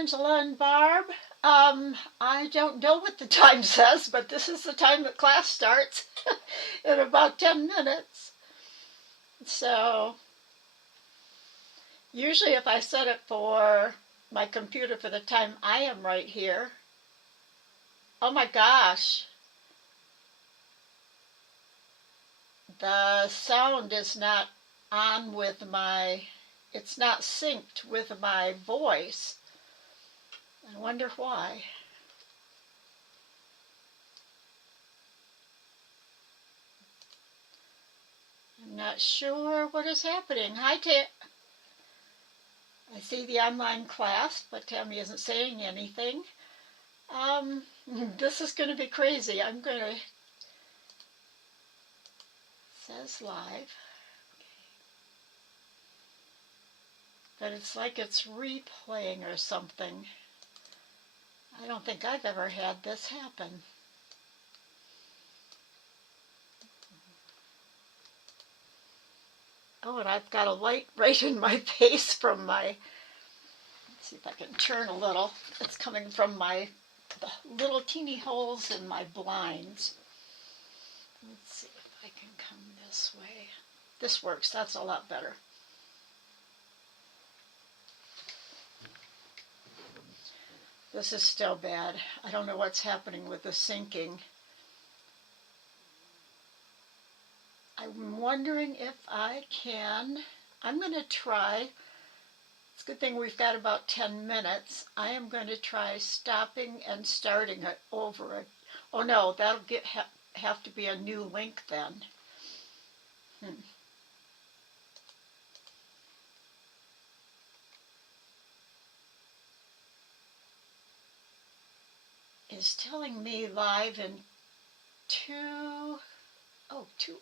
Angela and Barb. I don't know what the time says, but this is the time that class starts in about 10 minutes. So, usually if I set it for my computer for the time I am right here, oh my gosh, the sound is not on with it's not synced with my voice. I wonder why. I'm not sure what is happening. Hi, I see the online class, but Tammy isn't saying anything. This is going to be crazy. I'm going to... says live. But it's like it's replaying or something. I don't think I've ever had this happen. Oh, and I've got a light right in my face from my, let's see if I can turn a little. It's coming from the little teeny holes in my blinds. Let's see if I can come this way. This works, that's a lot better. This is still bad. I don't know what's happening with the syncing. I'm wondering if I can. I'm going to try. It's a good thing we've got about 10 minutes. I am going to try stopping and starting it over. Oh no, that'll have to be a new link then. Is telling me live in 2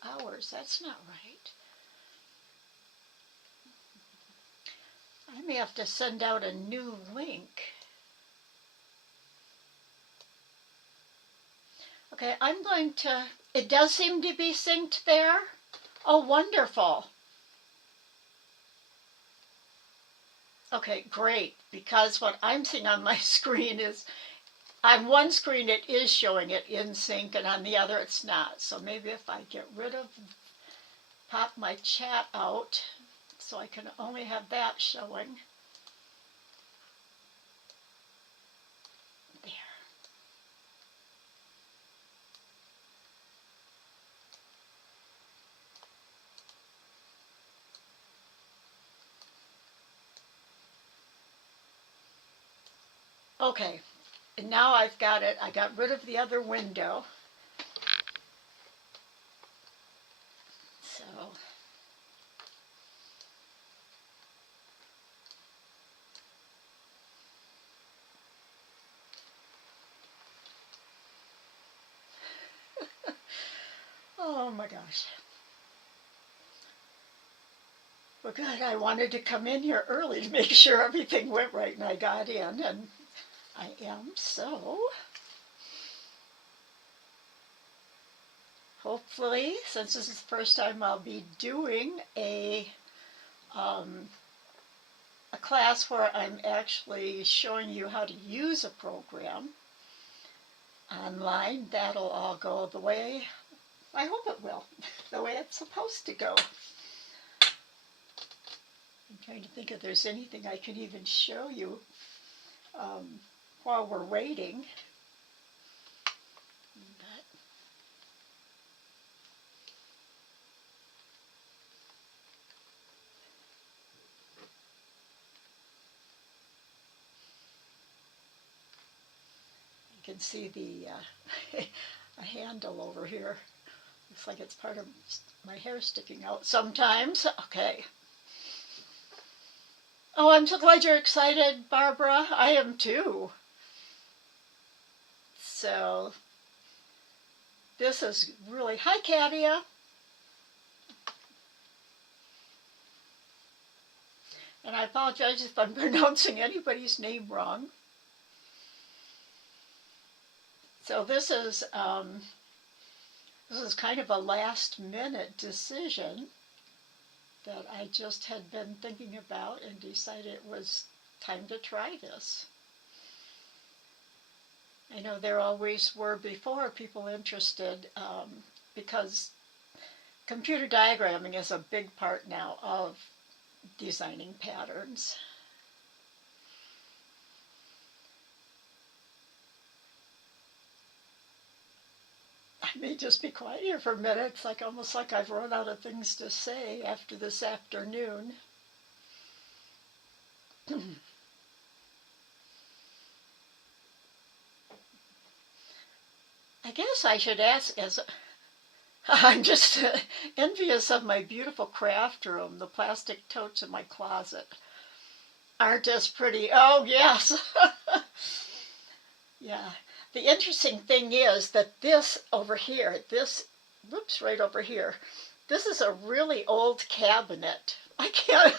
hours. That's not right. I may have to send out a new link. Okay, I'm going to, it does seem to be synced there. Oh, wonderful. Okay, great, because what I'm seeing on my screen is, on one screen it is showing it in sync, and on the other it's not. So maybe if I get rid of, pop my chat out, so I can only have that showing. There. Okay. And now I've got it. I got rid of the other window. So oh my gosh. Well, good. I wanted to come in here early to make sure everything went right, and I got in, and I am, so hopefully, since this is the first time I'll be doing a class where I'm actually showing you how to use a program online, that'll all go the way, I hope it will, the way it's supposed to go. I'm trying to think if there's anything I can even show you while we're waiting. But you can see the a handle over here. Looks like it's part of my hair sticking out sometimes. Okay. Oh, I'm so glad you're excited, Barbara. I am too. So, this is really... Hi, Katia. And I apologize if I'm pronouncing anybody's name wrong. So this is kind of a last-minute decision that I just had been thinking about and decided it was time to try this. I know there always were before people interested because computer diagramming is a big part now of designing patterns. I may just be quiet here for a minute. It's like almost like I've run out of things to say after this afternoon. I guess I should ask, as I'm just envious of my beautiful craft room. The plastic totes in my closet aren't as pretty. Oh, yes. Yeah. The interesting thing is that this over here, whoops, right over here, this is a really old cabinet. I can't,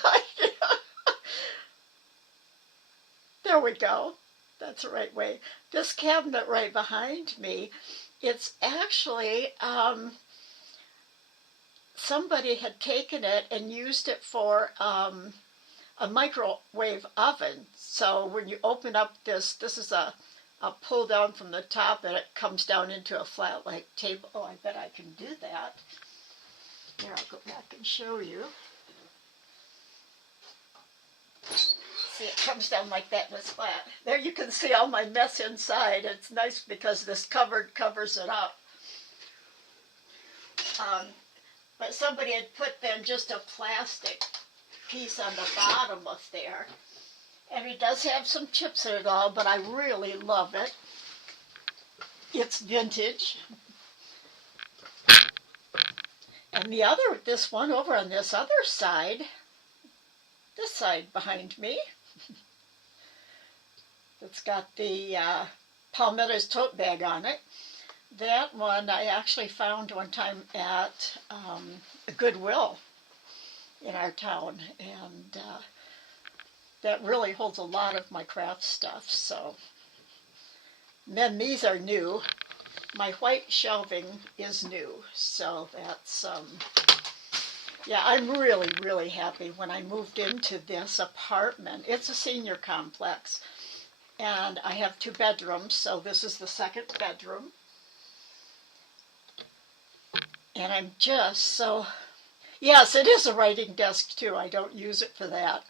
there we go. That's the right way. This cabinet right behind me, it's actually, somebody had taken it and used it for a microwave oven. So when you open up this is a pull down from the top and it comes down into a flat like table. Oh, I bet I can do that. Here, I'll go back and show you. See, it comes down like that and it's flat. There you can see all my mess inside. It's nice because this covers it up. But somebody had put then just a plastic piece on the bottom of there. And it does have some chips in it all, but I really love it. It's vintage. And this one over on this other side, this side behind me, it's got the Palmetto's tote bag on it. That one I actually found one time at a Goodwill in our town, and that really holds a lot of my craft stuff. So, and then these are new. My white shelving is new, so that's yeah, I'm really, really happy when I moved into this apartment. It's a senior complex, and I have 2 bedrooms, so this is the 2nd bedroom. And I'm just so, yes, it is a writing desk too. I don't use it for that.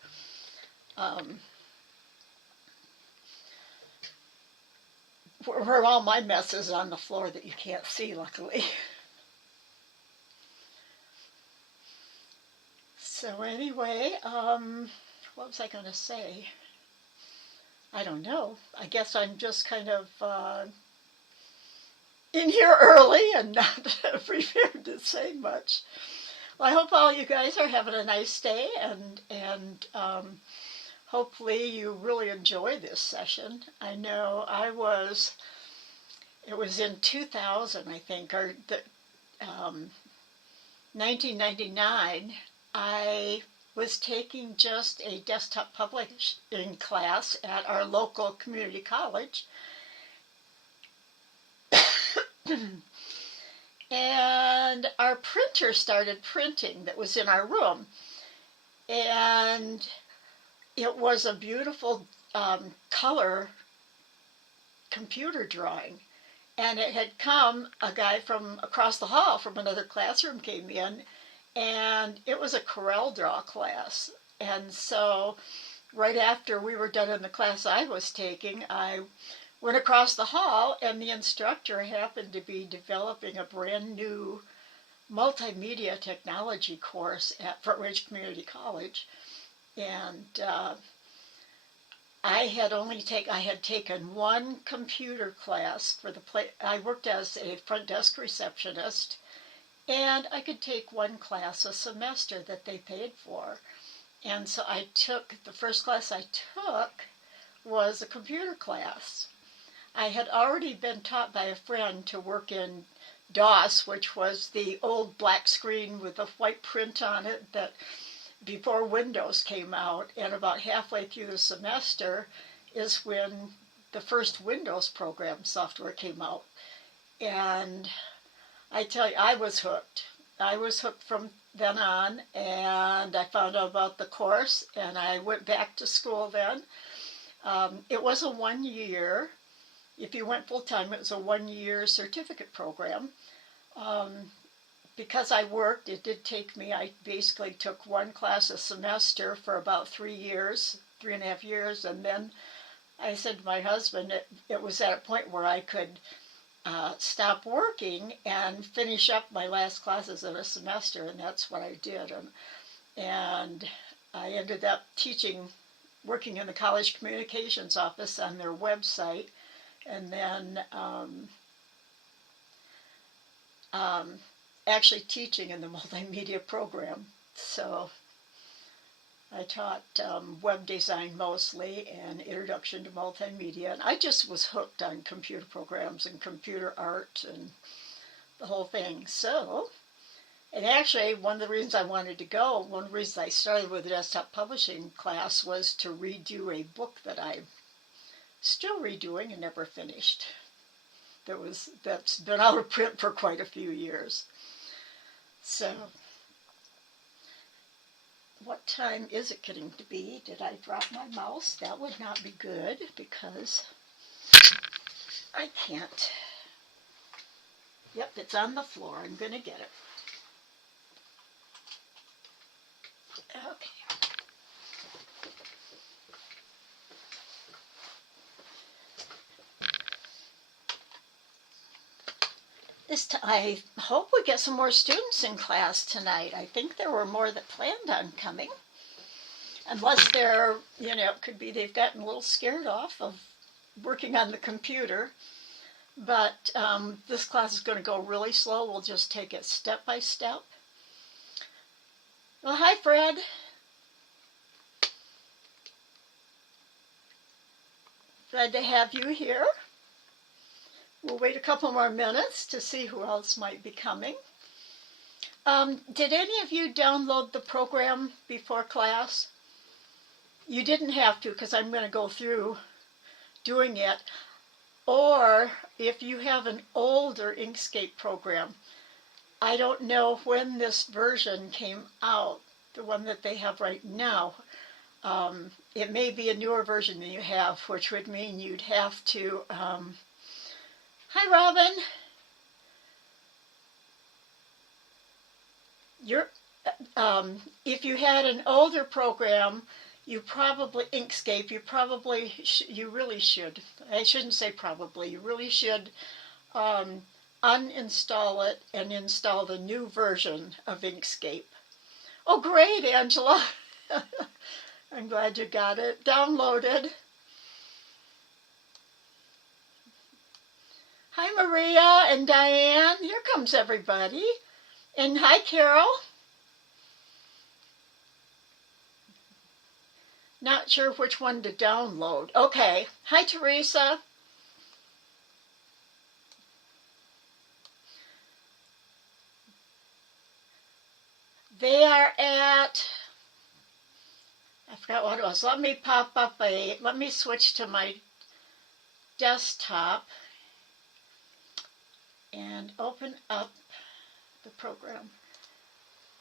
Where all my mess is on the floor that you can't see, luckily. So anyway, what was I going to say? I don't know. I guess I'm just kind of in here early and not prepared to say much. Well, I hope all you guys are having a nice day, and hopefully you really enjoy this session. I know it was in 2000, I think, or 1999, I was taking just a desktop publishing class at our local community college. And our printer started printing that was in our room. And it was a beautiful color computer drawing. And it had come, a guy from across the hall from another classroom came in, and it was a Corel Draw class. And so right after we were done in the class I was taking, I went across the hall, and the instructor happened to be developing a brand new multimedia technology course at Front Range Community College. And I had taken 1 computer class for I worked as a front desk receptionist, and I could take 1 class a semester that they paid for. And so the first class I took was a computer class. I had already been taught by a friend to work in DOS, which was the old black screen with the white print on it that before Windows came out, and about halfway through the semester is when the first Windows program software came out. And I tell you, I was hooked. I was hooked from then on, and I found out about the course, and I went back to school then. It was a 1 year. if you went full-time, it was a 1-year certificate program. Because I worked, it did take me, I basically took one class a semester for about 3 years, 3.5 years, and then I said to my husband, it was at a point where I could stop working and finish up my last classes of a semester, and that's what I did. And I ended up working in the college communications office on their website, and then actually teaching in the multimedia program. So I taught web design mostly and introduction to multimedia, and I just was hooked on computer programs and computer art and the whole thing. So, and actually one of the reasons I wanted to go, one of the reasons I started with the desktop publishing class was to redo a book that I'm still redoing and never finished. That's been out of print for quite a few years. So, what time is it getting to be? Did I drop my mouse? That would not be good because I can't. Yep, it's on the floor. I'm going to get it. Okay. I hope we get some more students in class tonight. I think there were more that planned on coming. Unless they're, it could be they've gotten a little scared off of working on the computer. But this class is going to go really slow. We'll just take it step by step. Well, hi, Fred. Glad to have you here. We'll wait a couple more minutes to see who else might be coming. Did any of you download the program before class? You didn't have to because I'm going to go through doing it. Or if you have an older Inkscape program, I don't know when this version came out, the one that they have right now. It may be a newer version than you have, which would mean you'd have to... Hi, Robin. If you had an older program, Inkscape, you really should. I shouldn't say probably. You really should uninstall it and install the new version of Inkscape. Oh, great, Angela. I'm glad you got it downloaded. Hi, Maria and Diane. Here comes everybody. And hi, Carol. Not sure which one to download. Okay. Hi, Teresa. They are at... I forgot what it was. Let me switch to my desktop and open up the program.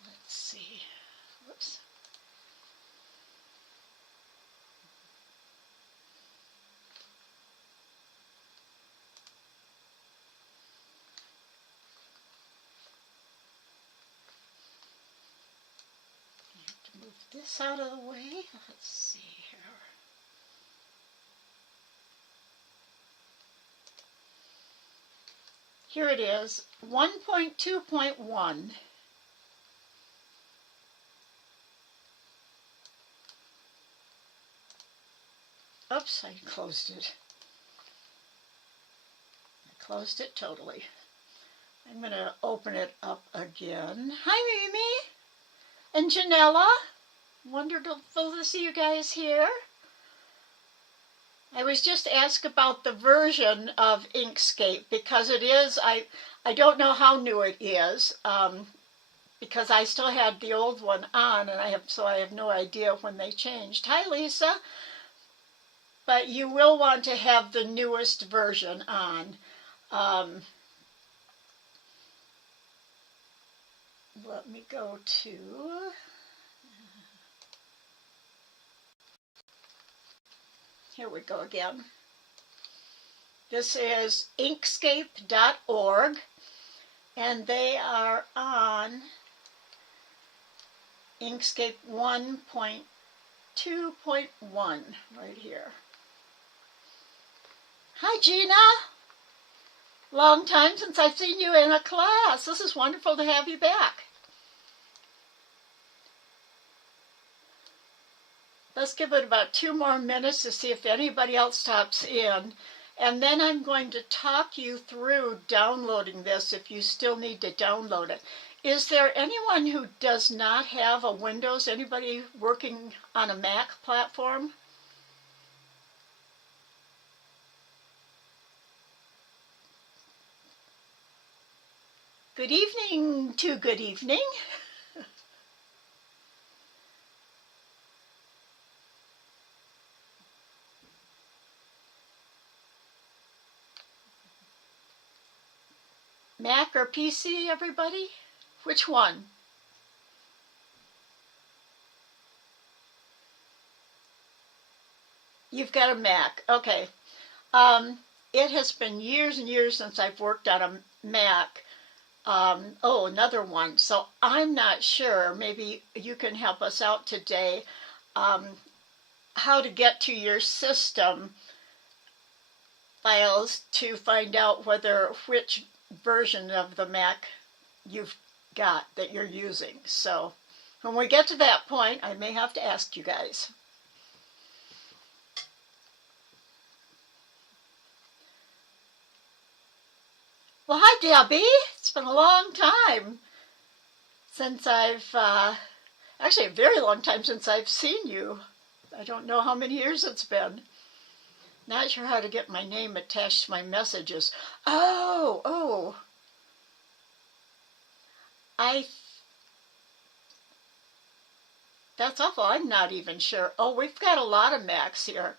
Let's see. Whoops. I have to move this out of the way. Let's see here. Here it is, 1.2.1. Oops, I closed it. I closed it totally. I'm going to open it up again. Hi, Mimi and Janella. Wonderful to see you guys here. I was just asked about the version of Inkscape because it is, I don't know how new it is because I still had the old one on and I have no idea when they changed. Hi, Lisa. But you will want to have the newest version on. Let me go to... Here we go again. This is Inkscape.org, and they are on Inkscape 1.2.1 right here. Hi, Gina. Long time since I've seen you in a class. This is wonderful to have you back. Let's give it about 2 more minutes to see if anybody else stops in. And then I'm going to talk you through downloading this if you still need to download it. Is there anyone who does not have a Windows? Anybody working on a Mac platform? Good evening to good evening. Mac or PC, everybody? Which one? You've got a Mac. Okay. It has been years and years since I've worked on a Mac. Oh, another one. So I'm not sure. Maybe you can help us out today. How to get to your system files to find out which version of the Mac you've got that you're using. So when we get to that point, I may have to ask you guys. Well, hi, Debbie. It's been a long time since actually a very long time since I've seen you. I don't know how many years it's been. Not sure how to get my name attached to my messages. Oh. That's awful. I'm not even sure. Oh, we've got a lot of Macs here.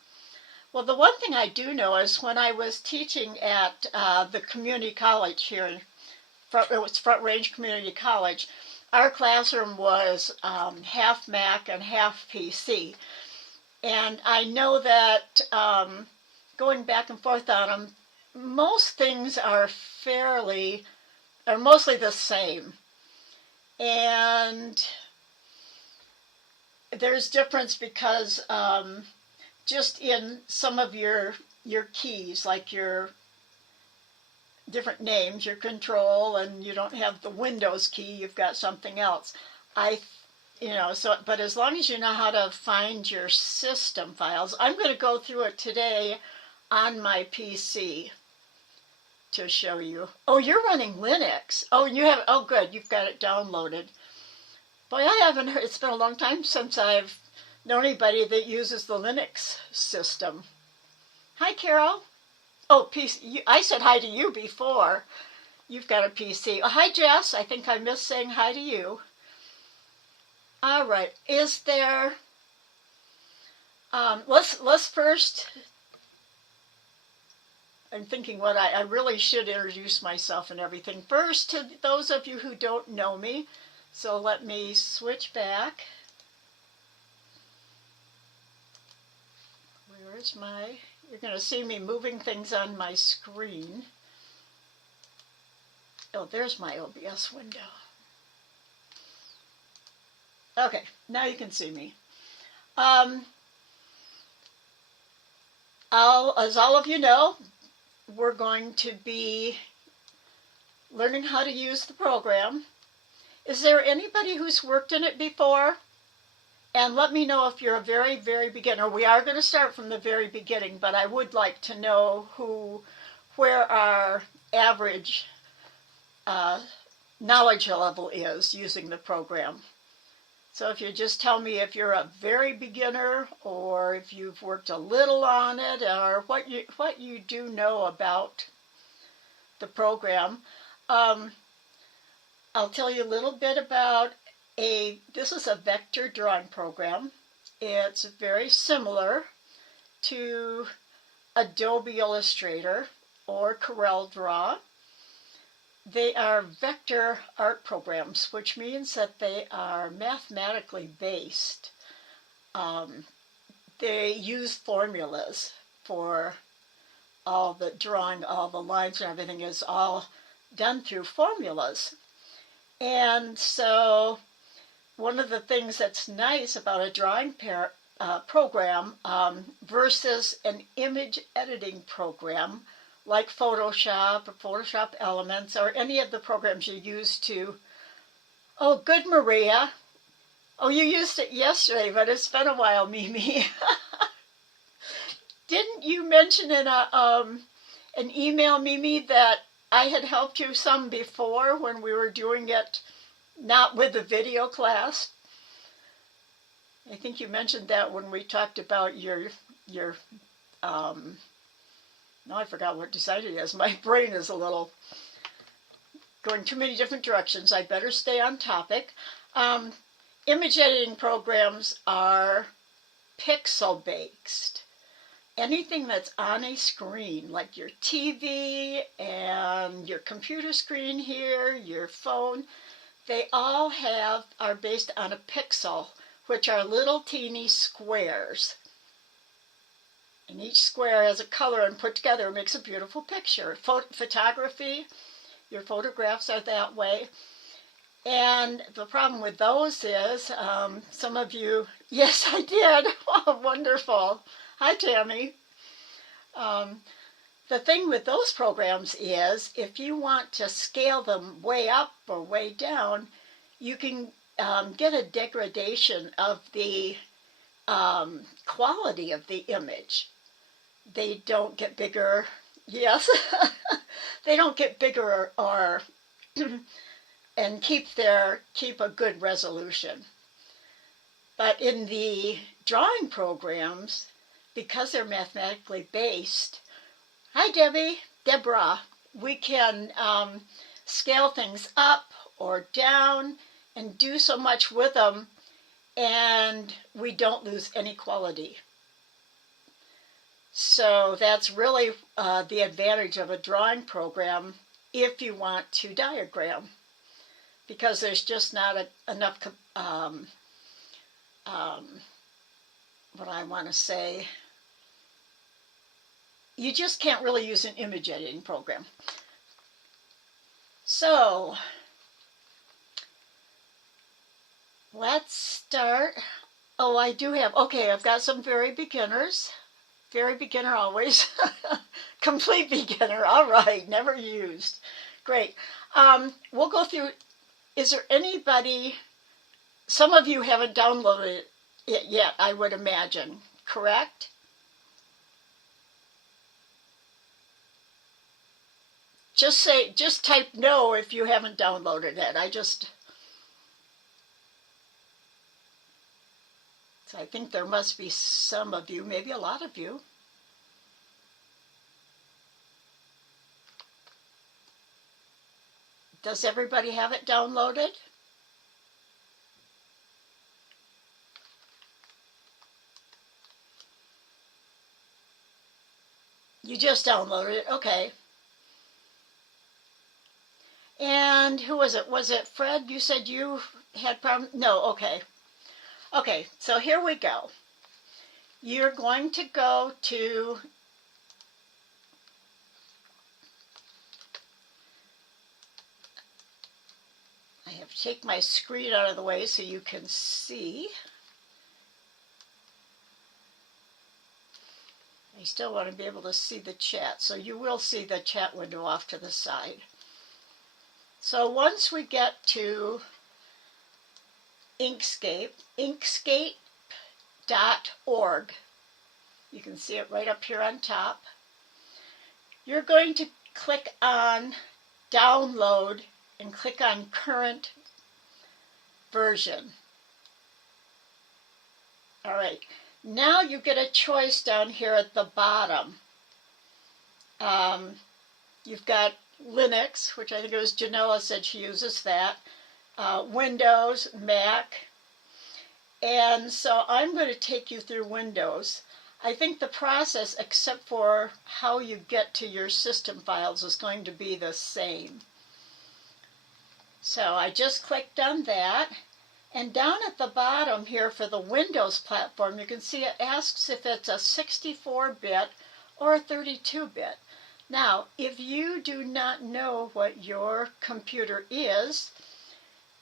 Well, the one thing I do know is when I was teaching at the community college here, it was Front Range Community College, our classroom was half Mac and half PC. And I know that going back and forth on them, most things are mostly the same. And there's difference because just in some of your keys, like your different names, your control, and you don't have the Windows key, you've got something else. But as long as you know how to find your system files, I'm going to go through it today on my PC to show you. Oh, you're running Linux. Oh, good, you've got it downloaded. Boy, I haven't heard, it's been a long time since I've known anybody that uses the Linux system. Hi, Carol. Oh, PC. I said hi to you before. You've got a PC. Oh, hi, Jess. I think I missed saying hi to you. All right. Is there? Let's first. I'm thinking what I really should introduce myself and everything. First, to those of you who don't know me, so let me switch back. Where is my? You're going to see me moving things on my screen. Oh, there's my OBS window. Okay, now you can see me. As all of you know, we're going to be learning how to use the program. Is there anybody who's worked in it before? And let me know if you're a very, very beginner. We are going to start from the very beginning, but I would like to know where our average knowledge level is using the program. So if you just tell me if you're a very beginner or if you've worked a little on it or what you do know about the program. I'll tell you a little bit about this is a vector drawing program. It's very similar to Adobe Illustrator or CorelDRAW. They are vector art programs, which means that they are mathematically based. They use formulas for all the drawing, all the lines and everything is all done through formulas. And so one of the things that's nice about a drawing program versus an image editing program like Photoshop or Photoshop Elements or any of the programs you use to, oh, good, Maria. Oh, you used it yesterday, but it's been a while, Mimi. Didn't you mention in an email, Mimi, that I had helped you some before when we were doing it not with the video class? I think you mentioned that when we talked about your no, I forgot what design it is. My brain is a little going too many different directions. I better stay on topic. Image editing programs are pixel-based. Anything that's on a screen, like your TV and your computer screen here, your phone, they all are based on a pixel, which are little teeny squares. And each square has a color and put together makes a beautiful picture. Photography, your photographs are that way. And the problem with those is, some of you, yes, I did. Oh, wonderful. Hi, Tammy. The thing with those programs is, if you want to scale them way up or way down, you can get a degradation of the quality of the image. They don't get bigger, yes, they don't get bigger or and keep a good resolution. But in the drawing programs, because they're mathematically based, hi Deborah, we can scale things up or down and do so much with them, and we don't lose any quality. So that's really the advantage of a drawing program if you want to diagram, because there's just not enough, what I want to say, you just can't really use an image editing program. So let's start. Oh, I do have, okay, I've got some very beginners. Very beginner always. Complete beginner. All right. Never used. Great. We'll go through. Is there anybody, some of you haven't downloaded it yet, I would imagine, correct? Just type no if you haven't downloaded it. So I think there must be some of you, maybe a lot of you. Does everybody have it downloaded? You just downloaded it, okay. And who was it? Was it Fred? You said you had problems? No, okay. Okay, so here we go. You're going to go to I have to take my screen out of the way so you can see. I still want to be able to see the chat, so you will see the chat window off to the side. So once we get to Inkscape, inkscape.org. You can see it right up here on top. You're going to click on download and click on current version. All right, now you get a choice down here at the bottom. You've got Linux, which I think it was Janella said she uses that. Windows, Mac, and so I'm going to take you through Windows. I think the process, except for how you get to your system files, is going to be the same. So I just clicked on that, and down at the bottom here for the Windows platform, you can see it asks if it's a 64-bit or a 32-bit. Now, if you do not know what your computer is,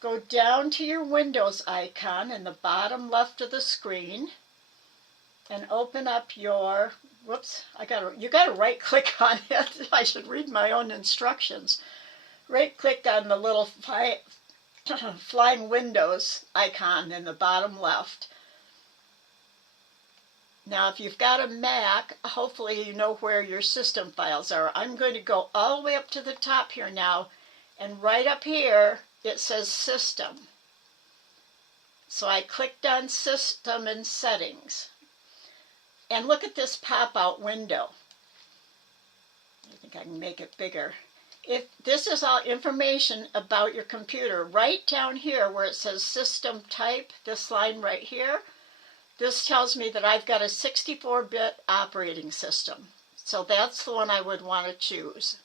go down to your Windows icon in the bottom left of the screen and open up your, whoops, you gotta right click on it. I should read my own instructions. Right click on the little flying windows icon in the bottom left. Now, if you've got a Mac, hopefully you know where your system files are. I'm going to go all the way up to the top here now, and right up here it says System. So I clicked on System and Settings. And look at this pop-out window. I think I can make it bigger. If this is all information about your computer, right down here where it says System Type, this line right here, this tells me that I've got a 64-bit operating system. So that's the one I would want to choose.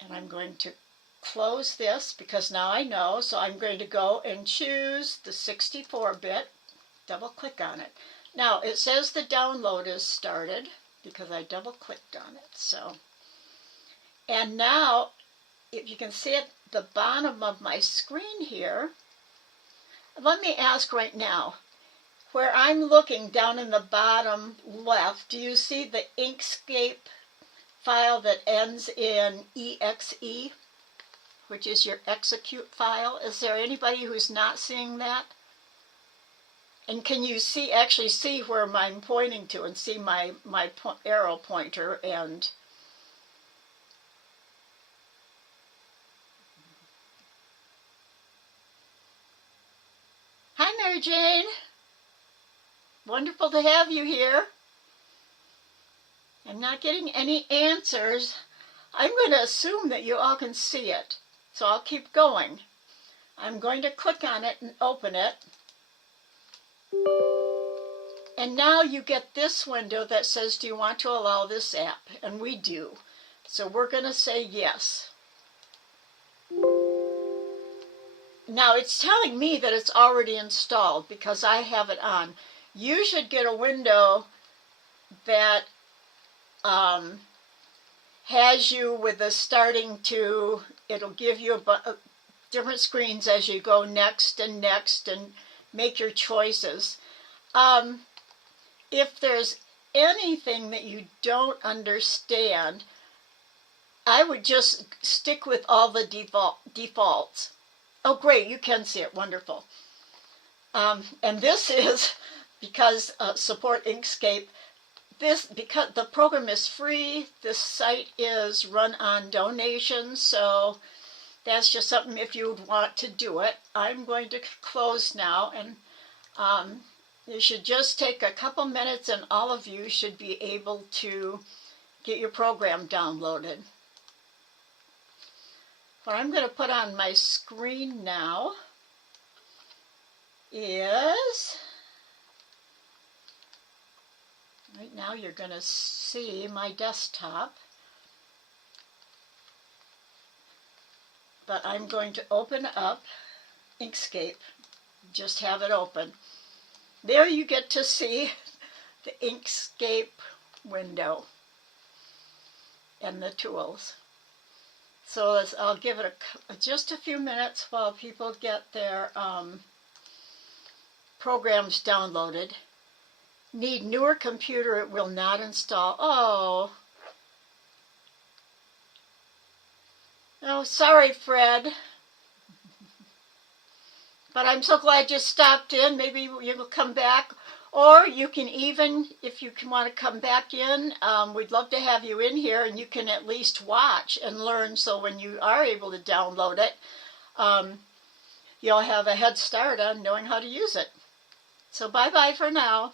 And I'm going to close this because now I know. So I'm going to go and choose the 64-bit. Double click on it. Now it says the download is started because I double clicked on it. So, and now if you can see at the bottom of my screen here, let me ask right now, where I'm looking down in the bottom left, do you see the Inkscape file that ends in exe, which is your execute file? Is there anybody who's not seeing that? And can you actually see where I'm pointing to and see my arrow pointer? And hi, Mary Jane. Wonderful to have you here. I'm not getting any answers. I'm going to assume that you all can see it. So I'll keep going. I'm going to click on it and open it. And now you get this window that says, do you want to allow this app? And we do. So we're going to say yes. Now it's telling me that it's already installed because I have it on. You should get a window that has you with the starting to, it'll give you different screens as you go next and make your choices. If there's anything that you don't understand, I would just stick with all the defaults. Oh, great, you can see it, wonderful. And this is because support Inkscape. Because the program is free, this site is run on donations, so that's just something if you would want to do it. I'm going to close now, and you should just take a couple minutes and all of you should be able to get your program downloaded. What I'm going to put on my screen now is, right now you're going to see my desktop, but I'm going to open up Inkscape, just have it open. There you get to see the Inkscape window and the tools. So I'll give it just a few minutes while people get their programs downloaded. Need newer computer, it will not install. Oh, sorry, Fred. But I'm so glad you stopped in. Maybe you'll come back. Or you can even, if you want to come back in, we'd love to have you in here and you can at least watch and learn. So when you are able to download it, you'll have a head start on knowing how to use it. So bye-bye for now.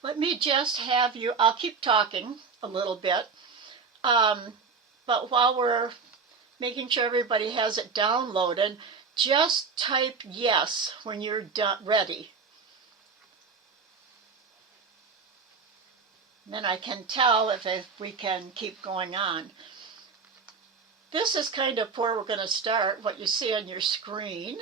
Let me just have you, I'll keep talking a little bit, but while we're making sure everybody has it downloaded, just type yes when you're ready. Then I can tell if we can keep going on. This is kind of where we're going to start, what you see on your screen.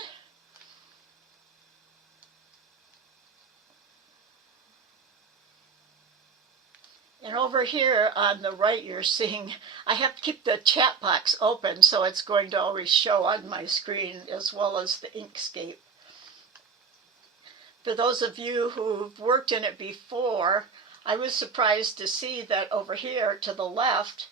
And over here on the right, you're seeing, I have to keep the chat box open, so it's going to always show on my screen as well as the Inkscape. For those of you who've worked in it before, I was surprised to see that over here to the left,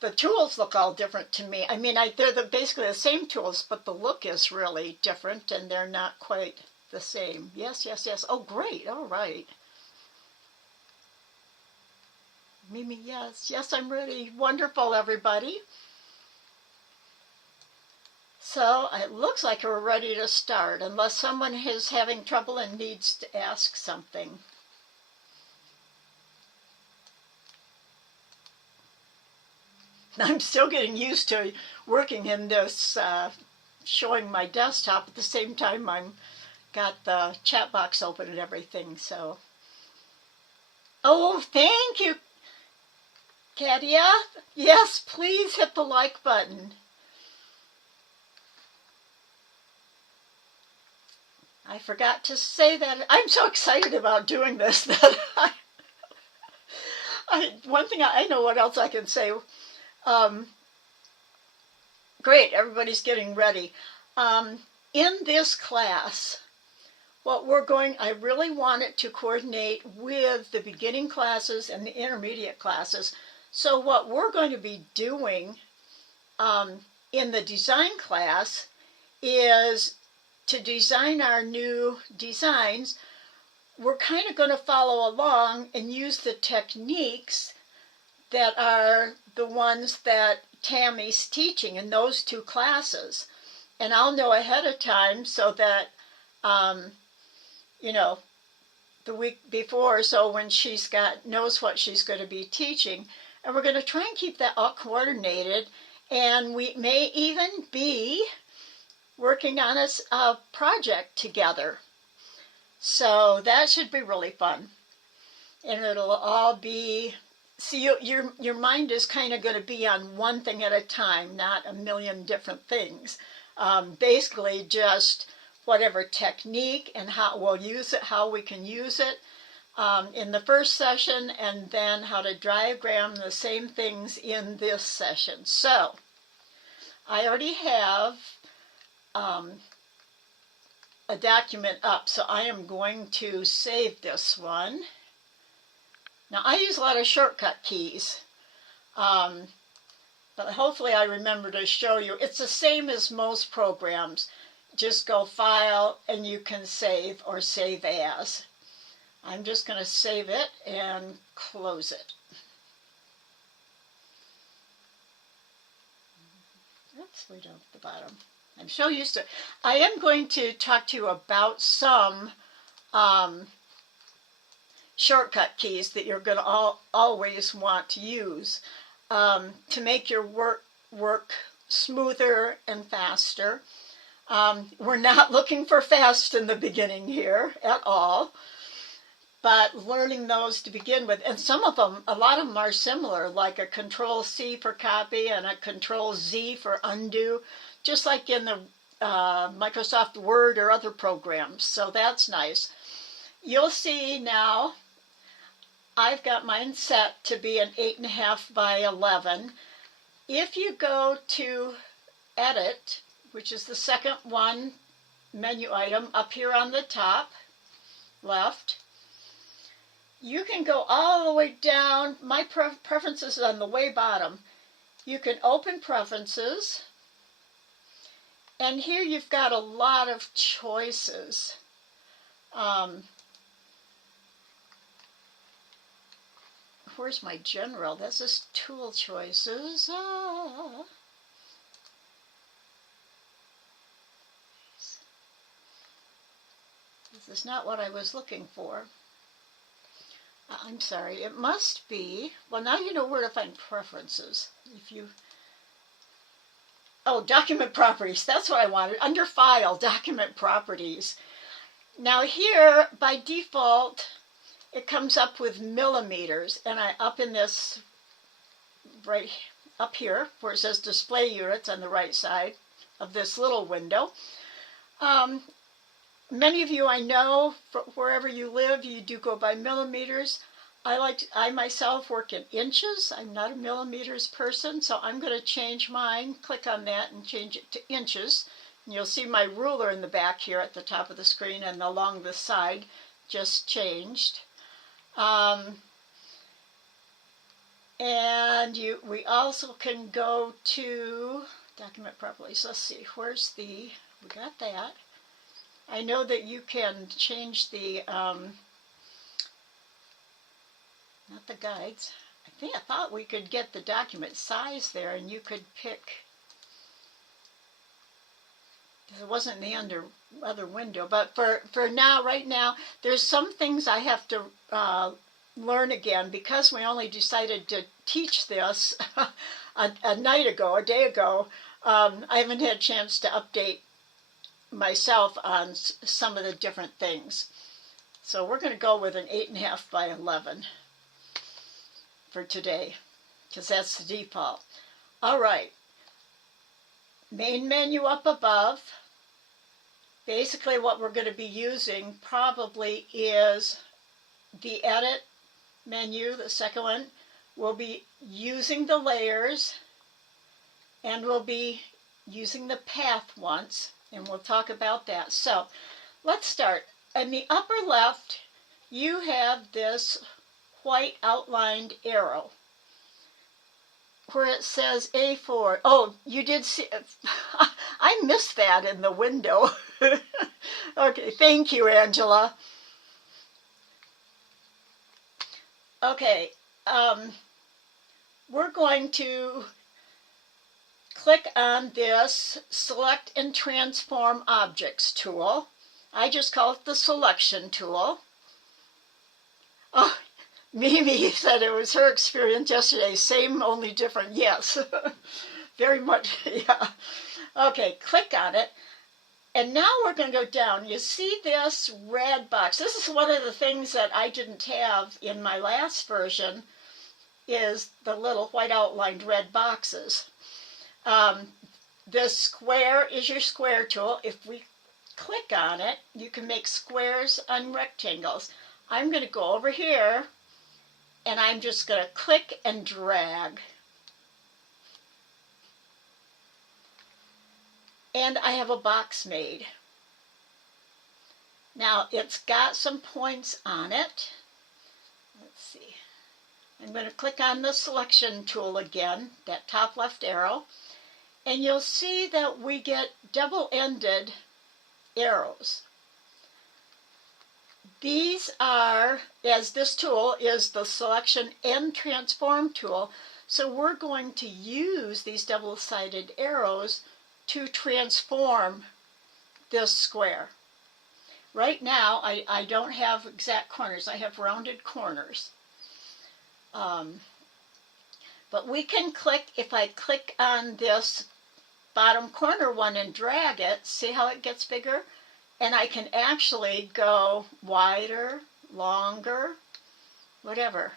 the tools look all different to me. I mean, they're basically the same tools, but the look is really different, and they're not quite the same. Yes, yes, yes. Oh, great. All right. Mimi, yes. Yes, I'm ready. Wonderful, everybody. So it looks like we're ready to start, unless someone is having trouble and needs to ask something. I'm still getting used to working in this, showing my desktop at the same time I'm got the chat box open and everything. So, oh, thank you, Katia. Yes, please hit the like button. I forgot to say that. I'm so excited about doing this that one thing I know what else I can say. Great, everybody's getting ready. In this class, I really want it to coordinate with the beginning classes and the intermediate classes. So what we're going to be doing in the design class is to design our new designs. We're kind of going to follow along and use the techniques that are the ones that Tammy's teaching in those two classes. And I'll know ahead of time so that, you know, the week before, so when knows what she's going to be teaching. And we're going to try and keep that all coordinated. And we may even be working on a project together. So that should be really fun. And it'll all be, see, your mind is kind of going to be on one thing at a time, not a million different things. Basically just whatever technique and how we'll use it, how we can use it in the first session, and then how to diagram the same things in this session. So I already have a document up, so I am going to save this one. Now I use a lot of shortcut keys, but hopefully I remember to show you. It's the same as most programs. Just go File and you can save or Save As. I'm just going to save it and close it. Oops, way down at the bottom. I'm so used to it. I am going to talk to you about some shortcut keys that you're going to always want to use to make your work smoother and faster. We're not looking for fast in the beginning here at all, but learning those to begin with. And some of them, a lot of them are similar, like a Control-C for copy and a Control-Z for undo, just like in the Microsoft Word or other programs. So that's nice. You'll see now I've got mine set to be an 8.5 by 11. If you go to Edit, which is the second one menu item up here on the top left, you can go all the way down. My preferences is on the way bottom. You can open Preferences, and here you've got a lot of choices. Where's my general? This is Tool Choices. This is not what I was looking for. I'm sorry, it must be, well, now you know where to find Preferences. Document Properties, that's what I wanted. Under File, Document Properties. Now here, by default, it comes up with millimeters, and up in this, right up here where it says display units on the right side of this little window. Many of you I know, wherever you live, you do go by millimeters. I myself work in inches. I'm not a millimeters person, so I'm going to change mine. Click on that and change it to inches. And you'll see my ruler in the back here at the top of the screen and along the side just changed. We also can go to document properly. So let's see, we got that. I know that you can change the, not the guides. I thought we could get the document size there and you could pick, because it wasn't in the other window, but for now, right now, there's some things I have to learn again because we only decided to teach this a day ago. I haven't had a chance to update myself on some of the different things. So we're going to go with an 8.5 by 11 for today because that's the default. All right. Main menu up above. Basically what we're going to be using probably is the edit menu, the second one. We'll be using the layers and we'll be using the path once, and we'll talk about that. So let's start. In the upper left, you have this white outlined arrow where it says A4. Oh, you did see, I missed that in the window. Okay, thank you, Angela. Okay, we're going to click on this Select and Transform Objects tool. I just call it the Selection tool. Oh, Mimi said it was her experience yesterday. Same, only different. Yes, very much, yeah. Okay, click on it. And now we're going to go down. You see this red box. This is one of the things that I didn't have in my last version, is the little white outlined red boxes. This square is your square tool. If we click on it, you can make squares and rectangles. I'm going to go over here and I'm just going to click and drag. And I have a box made. Now it's got some points on it. Let's see. I'm going to click on the selection tool again, that top left arrow, and you'll see that we get double-ended arrows. These are, as this tool is the selection and transform tool, so we're going to use these double-sided arrows to transform this square. Right now, I don't have exact corners. I have rounded corners. But we can click, if I click on this bottom corner one and drag it, see how it gets bigger? And I can actually go wider, longer, whatever.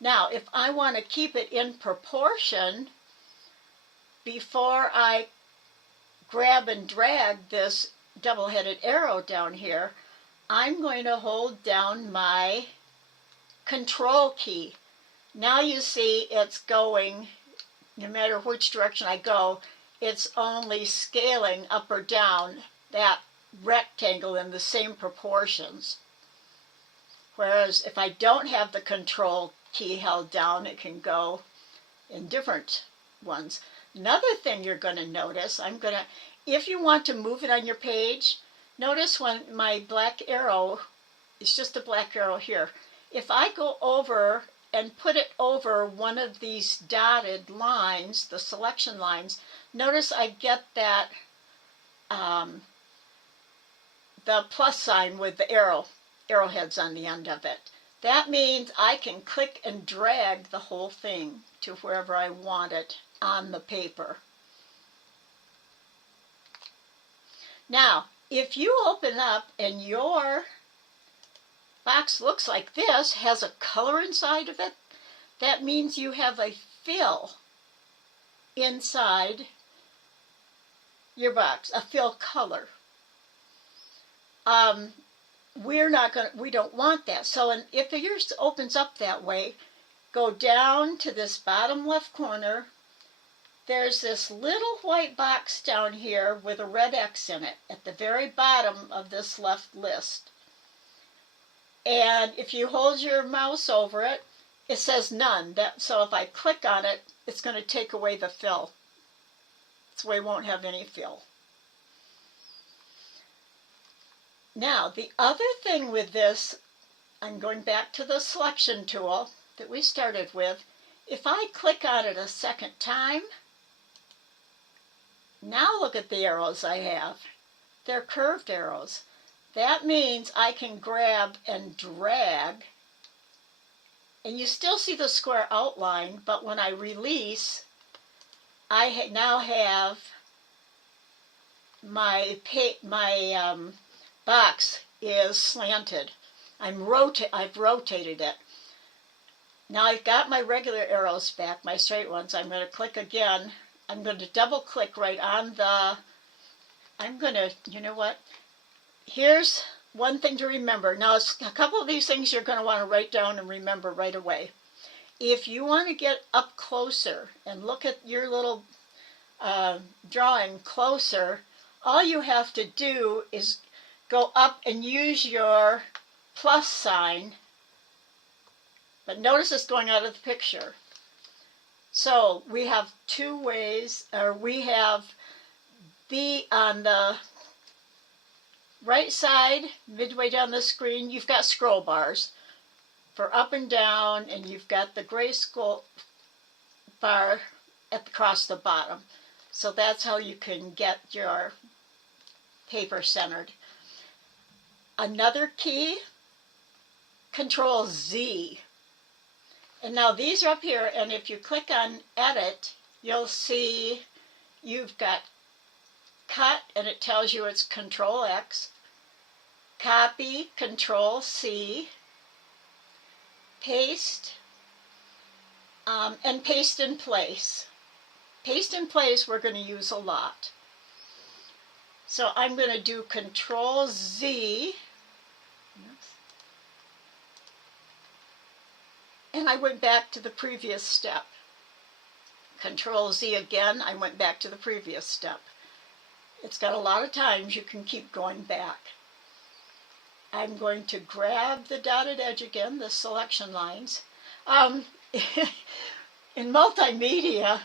Now, if I want to keep it in proportion, before I grab and drag this double-headed arrow down here, I'm going to hold down my Control key. Now you see it's going, no matter which direction I go, it's only scaling up or down that rectangle in the same proportions. Whereas if I don't have the Control key held down, it can go in different ones. Another thing you're going to notice, if you want to move it on your page, notice when my black arrow, it's just a black arrow here. If I go over and put it over one of these dotted lines, the selection lines, notice I get that, the plus sign with the arrowheads on the end of it. That means I can click and drag the whole thing to wherever I want it on the paper. Now, if you open up and your box looks like this, has a color inside of it, that means you have a fill inside your box, a fill color. We don't want that. So if yours opens up that way, go down to this bottom left corner. There's this little white box down here with a red X in it at the very bottom of this left list. And if you hold your mouse over it, it says none. So if I click on it, it's going to take away the fill. This way it won't have any fill. Now, the other thing with this, I'm going back to the selection tool that we started with. If I click on it a second time, now look at the arrows I have. They're curved arrows. That means I can grab and drag, and you still see the square outline, but when I release, I now have my box is slanted. I've rotated it. Now I've got my regular arrows back, my straight ones. I'm going to click again. I'm going to double click right on you know what? Here's one thing to remember. Now, a couple of these things you're going to want to write down and remember right away. If you want to get up closer and look at your little drawing closer, all you have to do is go up and use your plus sign. But notice it's going out of the picture. So we have two ways, or we have on the right side, midway down the screen, you've got scroll bars for up and down, and you've got the gray scroll bar across the bottom. So that's how you can get your paper centered. Another key, Control Z. And now these are up here, and if you click on Edit, you'll see you've got Cut, and it tells you it's Control X. Copy, Control C. Paste, and paste in place. Paste in place we're going to use a lot. So I'm going to do Control Z. And I went back to the previous step. Control Z again, I went back to the previous step. It's got a lot of times you can keep going back. I'm going to grab the dotted edge again, the selection lines. In multimedia,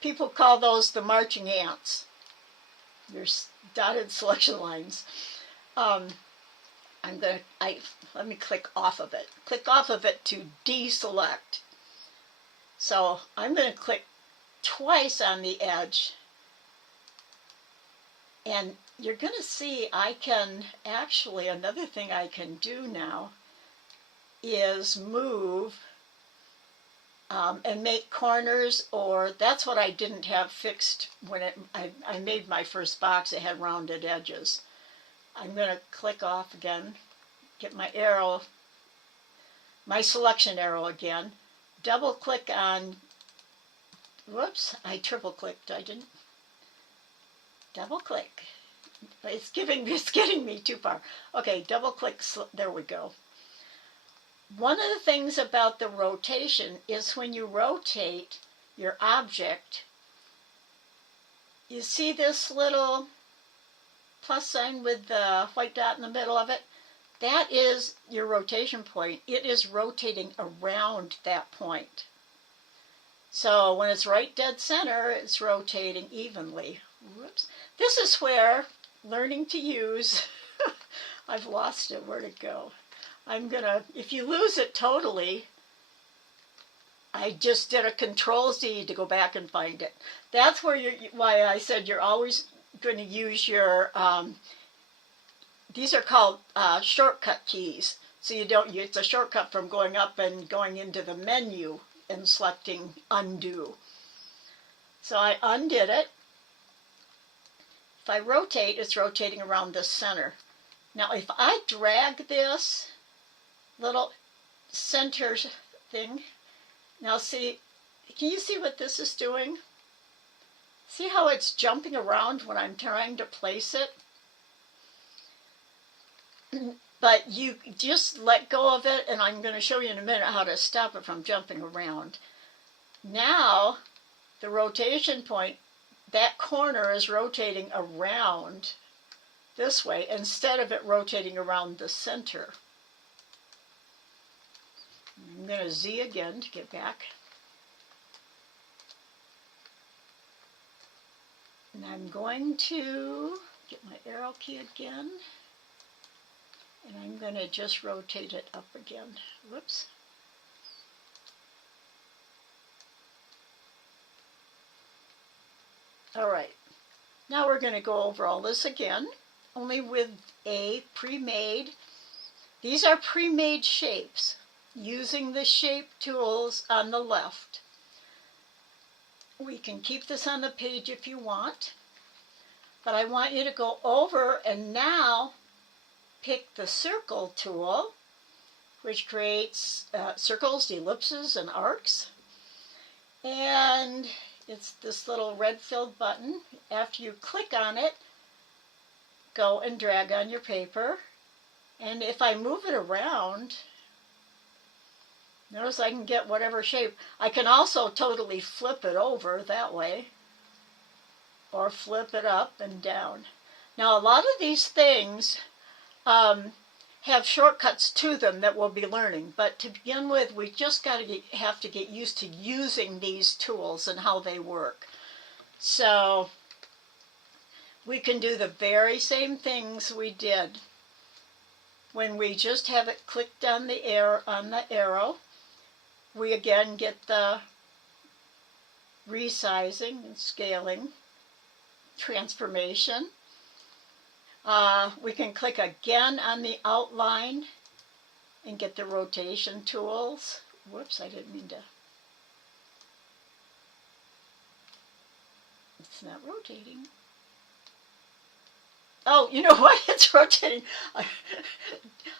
people call those the marching ants. There's dotted selection lines. Let me click off of it. Click off of it to deselect. So I'm going to click twice on the edge. And you're going to see I can actually, another thing I can do now is move and make corners, or that's what I didn't have fixed when I made my first box. It had rounded edges. I'm going to click off again, get my arrow, my selection arrow again, double click on, whoops, I triple clicked, I didn't, double click. It's getting me too far. Okay, double click, there we go. One of the things about the rotation is when you rotate your object, you see this little plus sign with the white dot in the middle of it? That is your rotation point. It is rotating around that point. So when it's right dead center, it's rotating evenly. Whoops. This is where learning to use, I've lost it, where'd it go? If you lose it totally, I just did a Control Z to go back and find it. That's why I said you're always going to use your, these are called shortcut keys. So it's a shortcut from going up and going into the menu and selecting undo. So I undid it. If I rotate, it's rotating around the center. Now if I drag this little center thing, now see, can you see what this is doing? See how it's jumping around when I'm trying to place it? But you just let go of it, and I'm going to show you in a minute how to stop it from jumping around. Now, the rotation point, that corner is rotating around this way instead of it rotating around the center. I'm going to Z again to get back. And I'm going to get my arrow key again. And I'm going to just rotate it up again. Whoops. All right. Now we're going to go over all this again, only with a pre-made. These are pre-made shapes using the shape tools on the left. We can keep this on the page if you want, but I want you to go over and now pick the circle tool, which creates circles, ellipses, and arcs. And it's this little red filled button. After you click on it, go and drag on your paper. And if I move it around, notice I can get whatever shape. I can also totally flip it over that way, or flip it up and down. Now a lot of these things have shortcuts to them that we'll be learning, but to begin with, we just have to get used to using these tools and how they work. So we can do the very same things we did when we just have it clicked on the arrow. We again get the resizing and scaling, transformation. We can click again on the outline and get the rotation tools. Whoops, I didn't mean to. It's not rotating. Oh, you know what? It's rotating.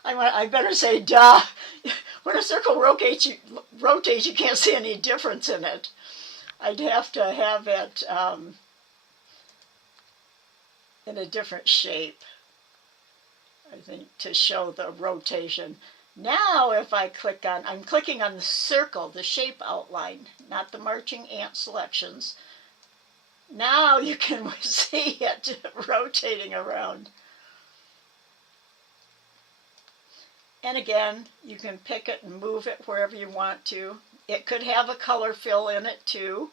I better say duh. When a circle rotates, you can't see any difference in it. I'd have to have it in a different shape, I think, to show the rotation. Now if I click on, I'm clicking on the circle, the shape outline, not the marching ant selections. Now you can see it rotating around. And again, you can pick it and move it wherever you want to. It could have a color fill in it too.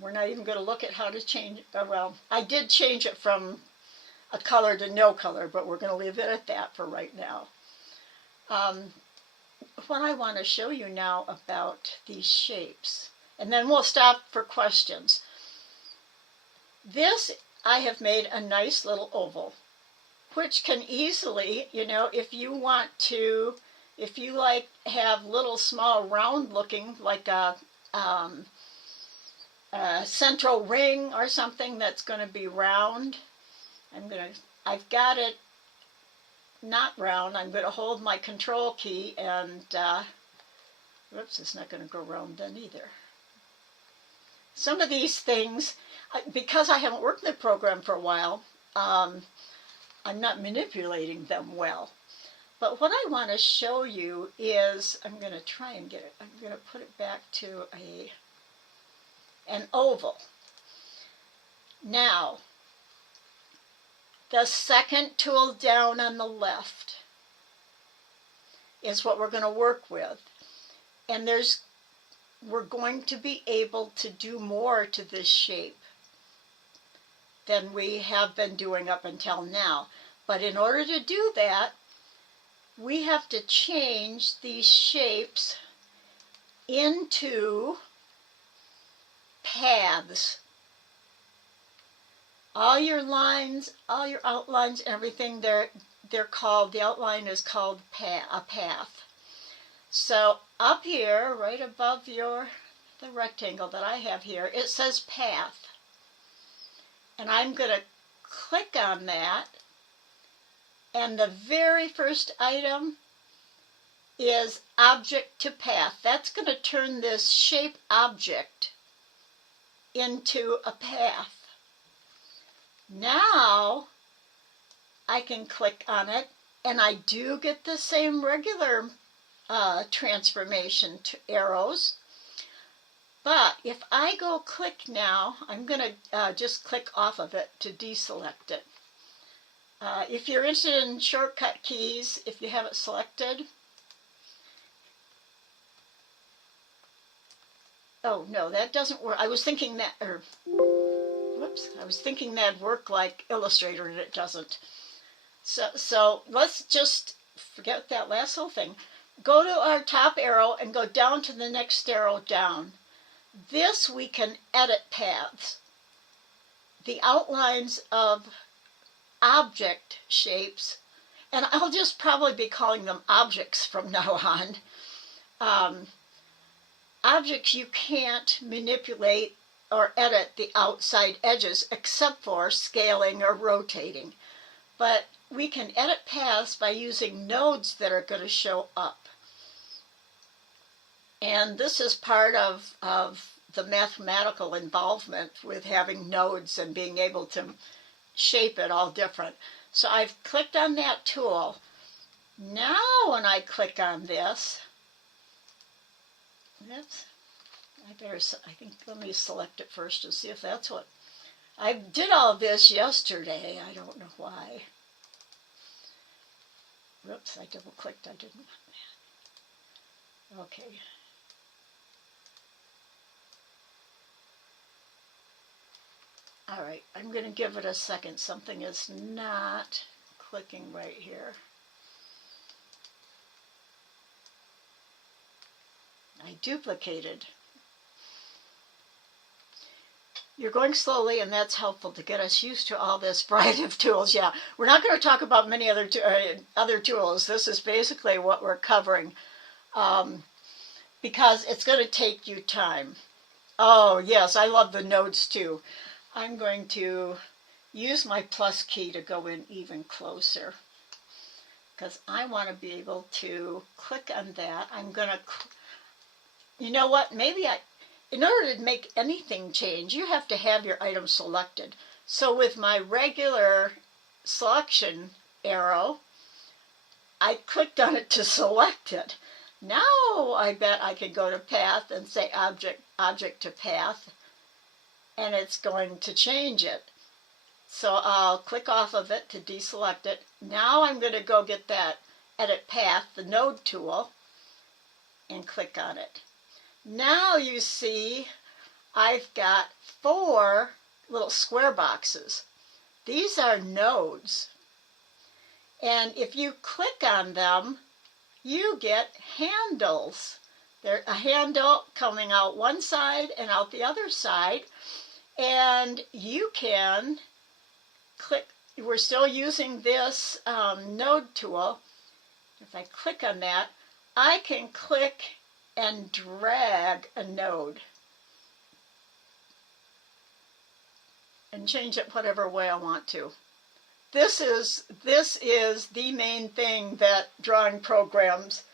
We're not even going to look at how to change it. Well, I did change it from a color to no color, but we're going to leave it at that for right now. What I want to show you now about these shapes, and then we'll stop for questions. This, I have made a nice little oval, which can easily, if you want to, if you like have little small round looking, like a central ring or something that's going to be round. I've got it not round. I'm going to hold my control key and, whoops, it's not going to go round then either. Some of these things, because I haven't worked in the program for a while, I'm not manipulating them well. But what I want to show you is, I'm going to try and get it, I'm going to put it back to an oval. Now, the second tool down on the left is what we're going to work with. And we're going to be able to do more to this shape than we have been doing up until now. But in order to do that, we have to change these shapes into paths. All your lines, all your outlines, everything, they're called, the outline is called a path. So up here, right above the rectangle that I have here, it says path. And I'm going to click on that. And the very first item is object to path. That's going to turn this shape object into a path. Now I can click on it, and I do get the same regular transformation to arrows. But if I go click now, I'm going to just click off of it to deselect it. If you're interested in shortcut keys, if you have it selected, oh no, that doesn't work. I was thinking that, whoops, I was thinking that'd work like Illustrator, and it doesn't. So let's just forget that last whole thing. Go to our top arrow and go down to the next arrow down. This we can edit paths. The outlines of object shapes, and I'll just probably be calling them objects from now on. Objects you can't manipulate or edit the outside edges except for scaling or rotating. But we can edit paths by using nodes that are going to show up. And this is part of the mathematical involvement with having nodes and being able to shape it all different. So I've clicked on that tool. Now when I click on this, I think let me select it first and see if that's what, I did all this yesterday. I don't know why. Whoops, I double clicked, I didn't want that. Okay. All right, I'm going to give it a second. Something is not clicking right here. I duplicated. You're going slowly, and that's helpful to get us used to all this variety of tools. Yeah, we're not going to talk about many other tools. This is basically what we're covering because it's going to take you time. Oh, yes, I love the nodes too. I'm going to use my plus key to go in even closer because I want to be able to click on that. I'm going to, you know what, in order to make anything change, you have to have your item selected. So with my regular selection arrow, I clicked on it to select it. Now I bet I can go to path and say object to path, and it's going to change it. So I'll click off of it to deselect it. Now I'm going to go get that edit path, the node tool, and click on it. Now you see I've got 4 little square boxes. These are nodes. And if you click on them, you get handles. There's a handle coming out one side and out the other side. And you can click, we're still using this node tool. If I click on that, I can click and drag a node and change it whatever way I want to. This is the main thing that drawing programs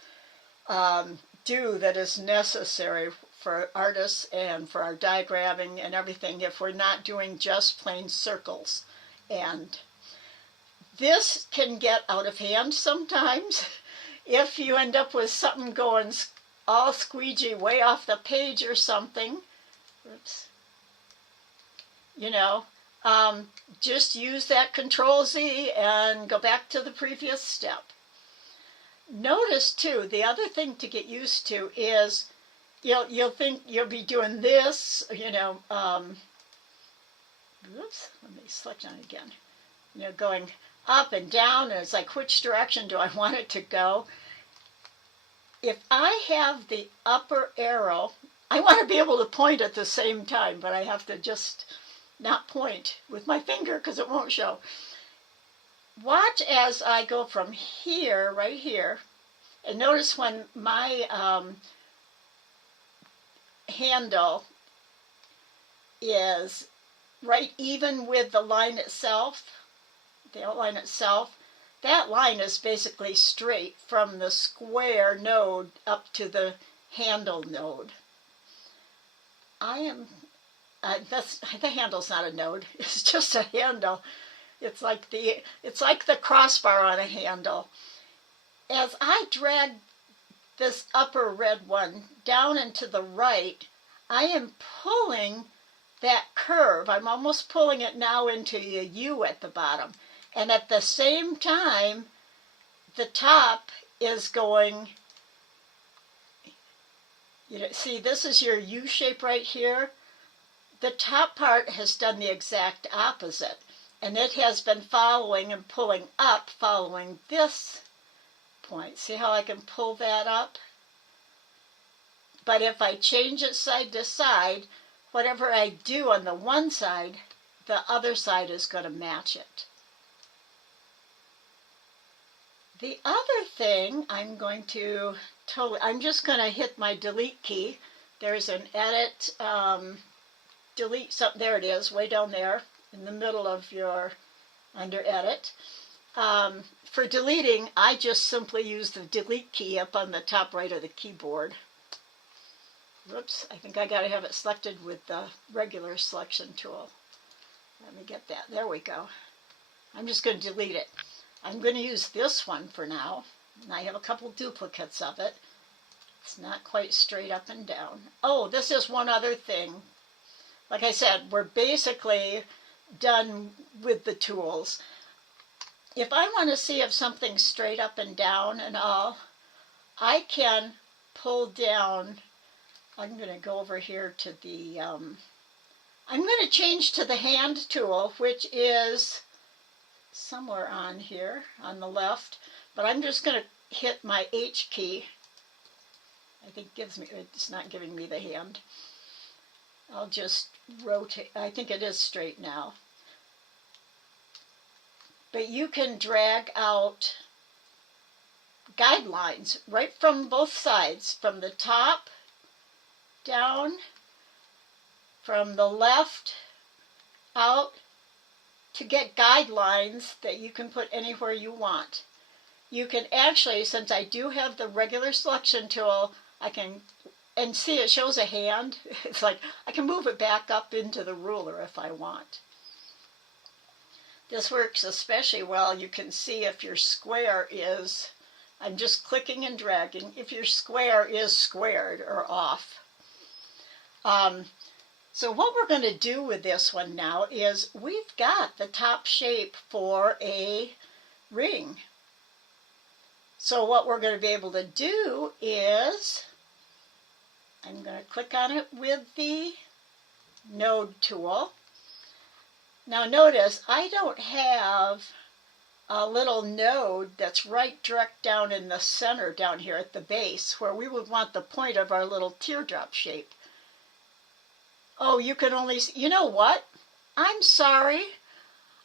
do that is necessary for artists and for our diagramming and everything if we're not doing just plain circles. And this can get out of hand sometimes if you end up with something going all squeegee way off the page or something. Oops. You know, just use that Control-Z and go back to the previous step. Notice too, the other thing to get used to is you'll think you'll be doing this, you know, oops, let me select on it again. You know, going up and down, and it's like, which direction do I want it to go? If I have the upper arrow, I want to be able to point at the same time, but I have to just not point with my finger because it won't show. Watch as I go from here, right here, and notice when my handle is right even with the line itself, the outline itself, that line is basically straight from the square node up to the handle node. I the handle's not a node. It's just a handle. It's like the crossbar on a handle. As I drag this upper red one down and to the right, I am pulling that curve. I'm almost pulling it now into a U at the bottom. And at the same time, the top is going, see, this is your U shape right here. The top part has done the exact opposite. And it has been following and pulling up, following this point. See how I can pull that up? But if I change it side to side, whatever I do on the one side, the other side is going to match it. The other thing I'm just going to hit my delete key. There's an edit, delete something, there it is, way down there in the middle of your, under edit. For deleting, I just simply use the delete key up on the top right of the keyboard. Whoops, I think I got to have it selected with the regular selection tool. Let me get that. There we go. I'm just going to delete it. I'm going to use this one for now. And I have a couple duplicates of it. It's not quite straight up and down. Oh, this is one other thing. Like I said, we're basically done with the tools. If I want to see if something's straight up and down and all, I can pull down. I'm going to go over here to the, I'm going to change to the hand tool, which is somewhere on here on the left, but I'm just going to hit my H key. I think it's not giving me the hand. I'll just rotate. I think it is straight now. But you can drag out guidelines right from both sides, from the top down, from the left out, to get guidelines that you can put anywhere you want. You can actually, since I do have the regular selection tool, I can, and see it shows a hand. It's like I can move it back up into the ruler if I want. This works especially well. You can see if your square is, I'm just clicking and dragging, if your square is squared or off. So what we're going to do with this one now is we've got the top shape for a ring. So what we're going to be able to do is, I'm going to click on it with the node tool. Now notice I don't have a little node that's right direct down in the center down here at the base where we would want the point of our little teardrop shape. Oh, you can only see, you know what? I'm sorry.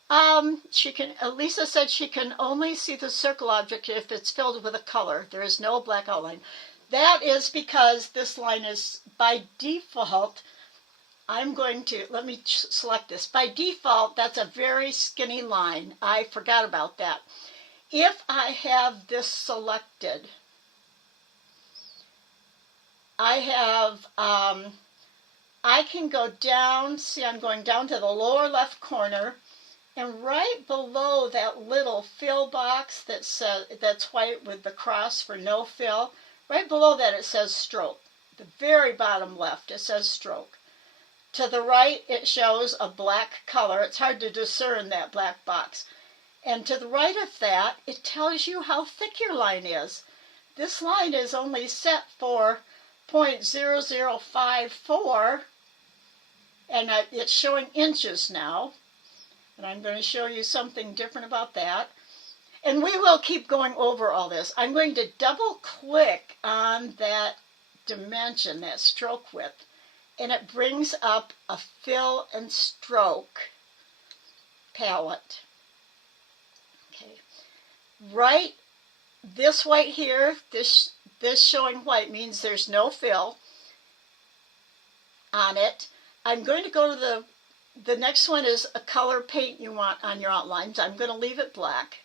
Lisa said she can only see the circle object if it's filled with a color. There is no black outline. That is because this line is, by default, I'm going to, let me select this. By default, that's a very skinny line. I forgot about that. If I have this selected, I can go down, see I'm going down to the lower left corner, and right below that little fill box that says, that's white with the cross for no fill, right below that it says stroke. The very bottom left it says stroke. To the right it shows a black color. It's hard to discern that black box. And to the right of that it tells you how thick your line is. This line is only set for 0.0054 and it's showing inches now. And I'm going to show you something different about that. And we will keep going over all this. I'm going to double click on that dimension, that stroke width, and it brings up a fill and stroke palette. Okay, right, this white here, this showing white means there's no fill on it. I'm going to go to the next one is a color paint you want on your outlines. I'm going to leave it black.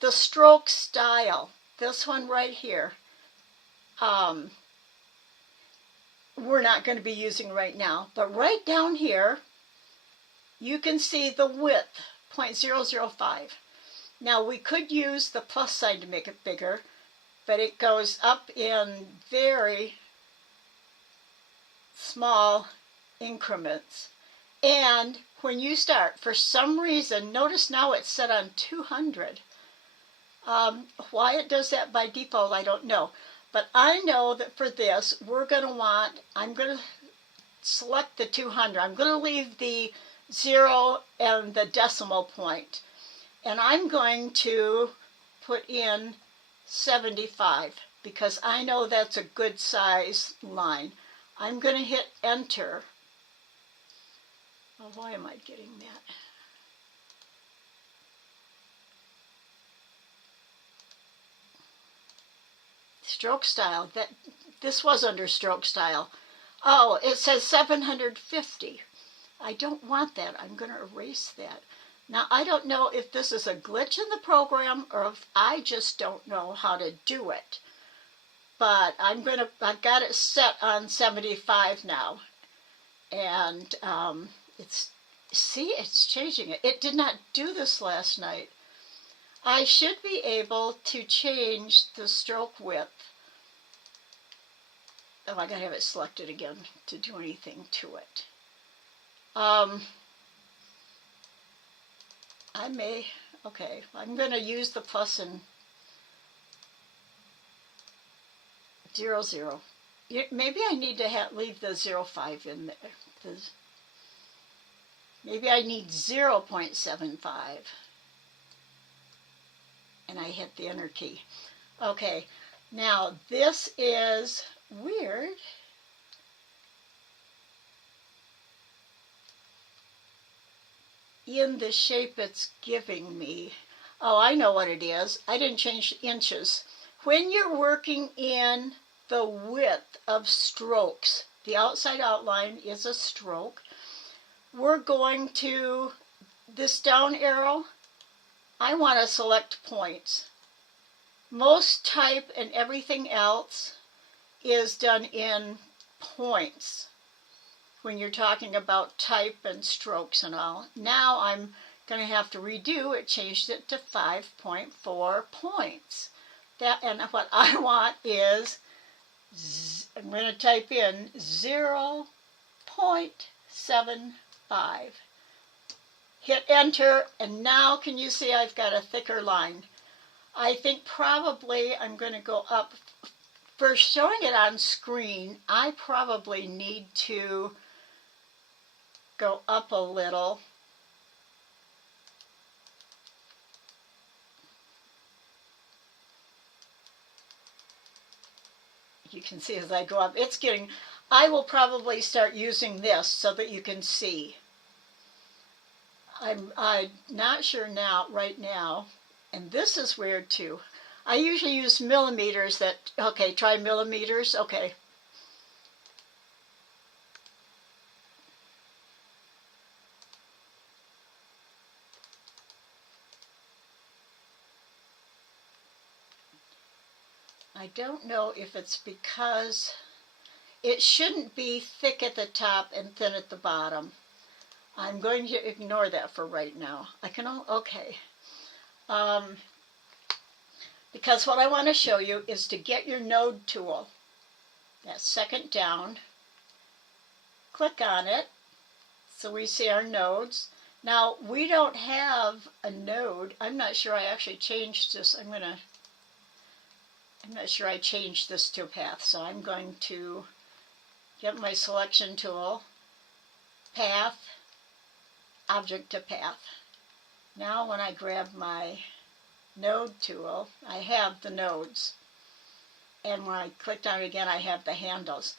The stroke style, this one right here. we're not going to be using right now. But right down here, you can see the width, 0.005. Now we could use the plus sign to make it bigger, but it goes up in very small increments. And when you start, for some reason, notice now it's set on 200. Why it does that by default, I don't know. But I know that for this, we're going to want, I'm going to select the 200. I'm going to leave the 0 and the decimal point. And I'm going to put in 75 because I know that's a good size line. I'm going to hit enter. Oh, why am I getting that? Stroke style. This was under stroke style. Oh, it says 750. I don't want that. I'm going to erase that. Now, I don't know if this is a glitch in the program or if I just don't know how to do it. But I've got it set on 75 now. And it's changing it. It did not do this last night. I should be able to change the stroke width. Oh, I gotta have it selected again to do anything to it. Okay, I'm going to use the plus and 00. Maybe I need to leave the 05 in there. Maybe I need 0.75. And I hit the enter key. Okay, now this is weird. In the shape it's giving me. Oh, I know what it is. I didn't change inches. When you're working in the width of strokes, the outside outline is a stroke. We're going to, this down arrow, I want to select points. Most type and everything else is done in points when you're talking about type and strokes and all. Now I'm going to have to redo it. Changed it to 5.4 points. And what I want is, I'm going to type in 0.75. Hit enter, and now can you see I've got a thicker line? I think probably I'm going to go up. For showing it on screen, I probably need to go up a little. You can see as I go up, it's getting, I will probably start using this so that you can see. I'm not sure now, right now, and this is weird too. I usually use millimeters okay, try millimeters, okay. I don't know if it's because it shouldn't be thick at the top and thin at the bottom. I'm going to ignore that for right now. Okay. Because what I want to show you is to get your node tool, that second down, click on it, so we see our nodes. Now, we don't have a node. I'm not sure I actually changed this. I'm not sure I changed this to a path, so I'm going to get my selection tool, path, object to path. Now when I grab my node tool, I have the nodes. And when I clicked on it again, I have the handles.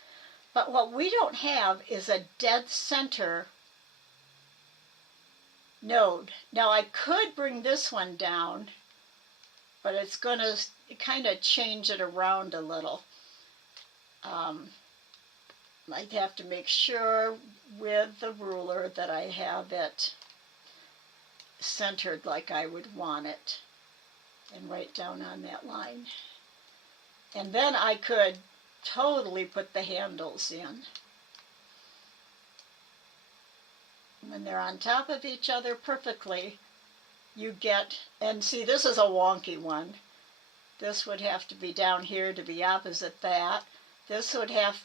But what we don't have is a dead center node. Now I could bring this one down, but it's going to kind of change it around a little. I'd have to make sure with the ruler that I have it centered like I would want it, and right down on that line. And then I could totally put the handles in. When they're on top of each other perfectly, you get, and see, this is a wonky one. This would have to be down here to be opposite that. This would have,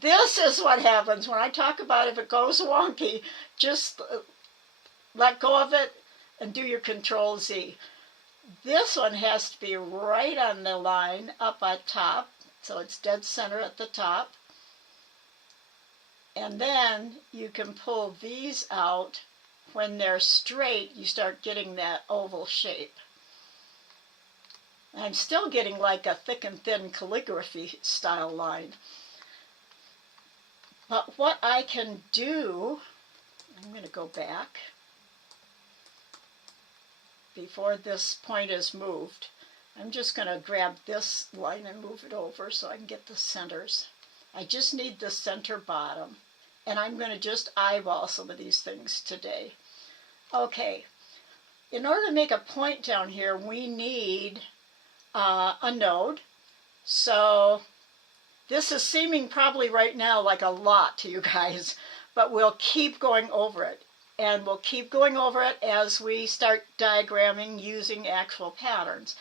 this is what happens when I talk about if it goes wonky. Just let go of it and do your Control Z. This one has to be right on the line up at top, so it's dead center at the top. And then you can pull these out. When they're straight, you start getting that oval shape. I'm still getting like a thick and thin calligraphy style line. But what I can do, I'm going to go back before this point is moved. I'm just going to grab this line and move it over so I can get the centers. I just need the center bottom, and I'm going to just eyeball some of these things today. Okay, in order to make a point down here, we need a node. So this is seeming probably right now like a lot to you guys, but we'll keep going over it. And we'll keep going over it as we start diagramming using actual patterns.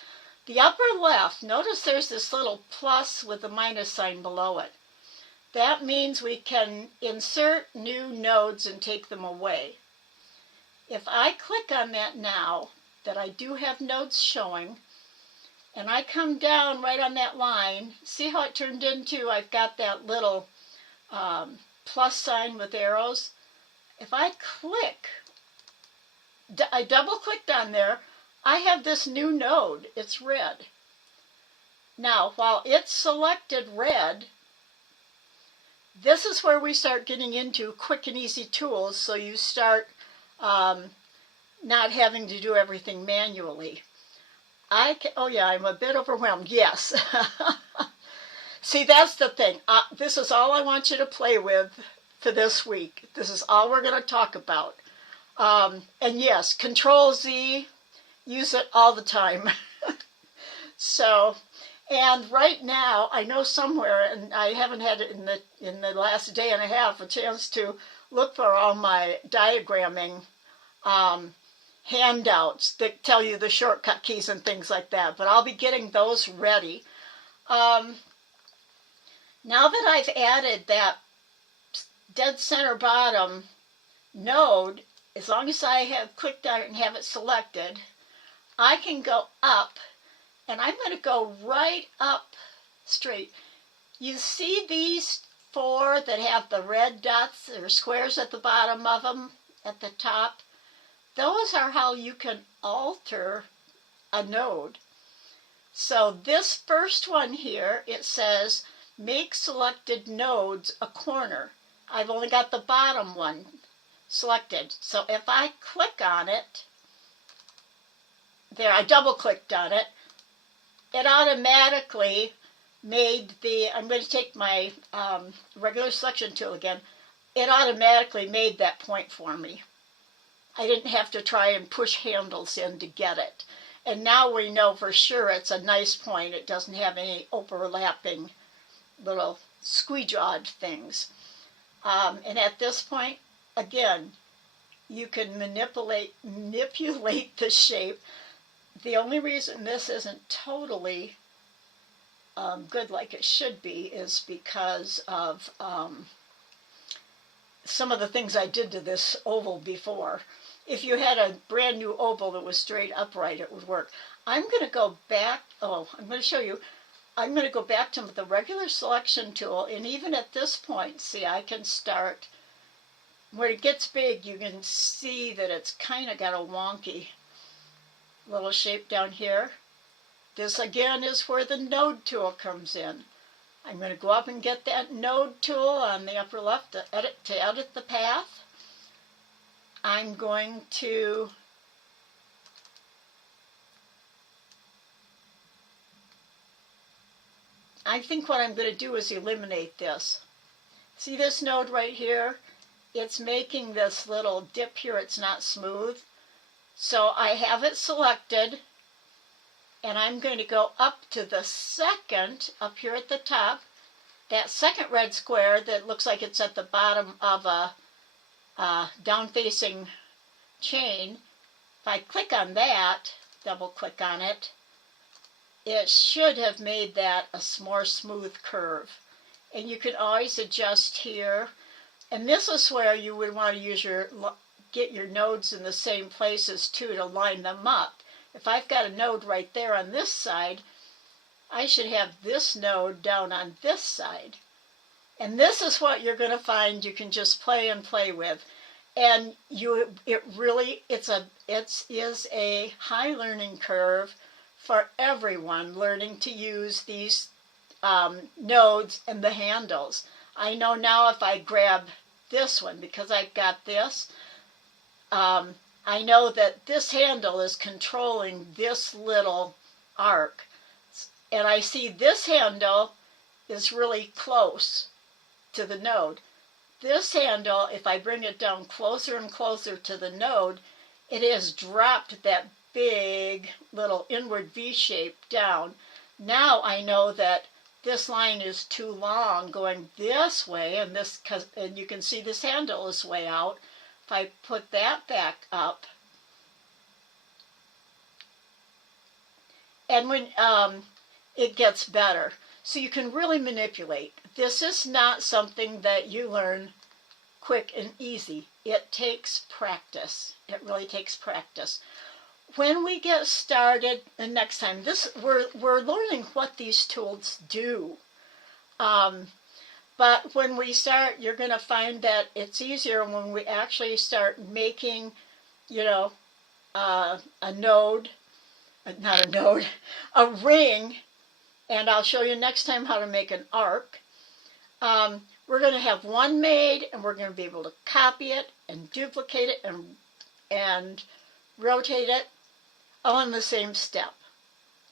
The upper left, notice there's this little plus with a minus sign below it. That means we can insert new nodes and take them away. If I click on that now, that I do have nodes showing, and I come down right on that line, see how it turned into, I've got that little plus sign with arrows. If I click, I double clicked on there, I have this new node, it's red. Now, while it's selected red, this is where we start getting into quick and easy tools, so you start not having to do everything manually. Oh yeah, I'm a bit overwhelmed, yes. See, that's the thing. This is all I want you to play with for this week. This is all we're going to talk about. And yes, Control Z, use it all the time. So, and right now, I know somewhere, and I haven't had it in the last day and a half, a chance to look for all my diagramming handouts that tell you the shortcut keys and things like that, but I'll be getting those ready. Now that I've added that dead center bottom node, as long as I have clicked on it and have it selected, I can go up, and I'm going to go right up straight. You see these four that have the red dots or squares at the bottom of them at the top? Those are how you can alter a node. So this first one here, it says make selected nodes a corner. I've only got the bottom one selected. So if I click on it, there, I double clicked on it, it automatically made I'm going to take my regular selection tool again, it automatically made that point for me. I didn't have to try and push handles in to get it. And now we know for sure it's a nice point. It doesn't have any overlapping little squee-jawed things. And at this point, again, you can manipulate the shape. The only reason this isn't totally good like it should be is because of some of the things I did to this oval before. If you had a brand new oval that was straight upright, it would work. I'm going to go back, I'm going to show you. I'm going to go back to the regular selection tool, and even at this point, see, I can start, where it gets big, you can see that it's kind of got a wonky little shape down here. This again is where the node tool comes in. I'm going to go up and get that node tool on the upper left to edit the path. I'm going to I think what I'm going to do is eliminate this. See this node right here? It's making this little dip here. It's not smooth. So I have it selected, and I'm going to go up to the second, up here at the top, that second red square that looks like it's at the bottom of a down-facing chain, if I click on that, double click on it, it should have made that a more smooth curve. And you can always adjust here. And this is where you would want to get your nodes in the same places too to line them up. If I've got a node right there on this side, I should have this node down on this side. And this is what you're going to find you can just play and play with. And it is a high learning curve for everyone learning to use these nodes and the handles. I know now if I grab this one, because I've got this, I know that this handle is controlling this little arc. And I see this handle is really close to the node. This handle, if I bring it down closer and closer to the node, it has dropped that big little inward V shape down. Now I know that this line is too long going this way, and you can see this handle is way out. If I put that back up, and when it gets better, so you can really manipulate. This is not something that you learn quick and easy. It takes practice. It really takes practice. When we get started, and next time, we're learning what these tools do. But when we start, you're going to find that it's easier when we actually start making, a ring. And I'll show you next time how to make an arc. We're going to have one made, and we're going to be able to copy it and duplicate it and rotate it all in the same step.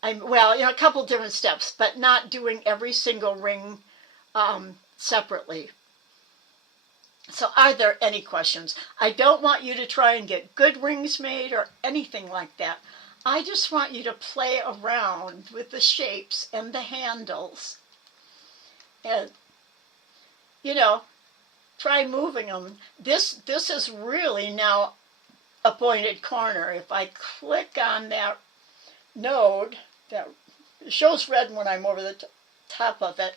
A couple different steps, but not doing every single ring separately. So are there any questions? I don't want you to try and get good rings made or anything like that. I just want you to play around with the shapes and the handles. And, try moving them. This is really now a pointed corner. If I click on that node, that shows red when I'm over the top of it,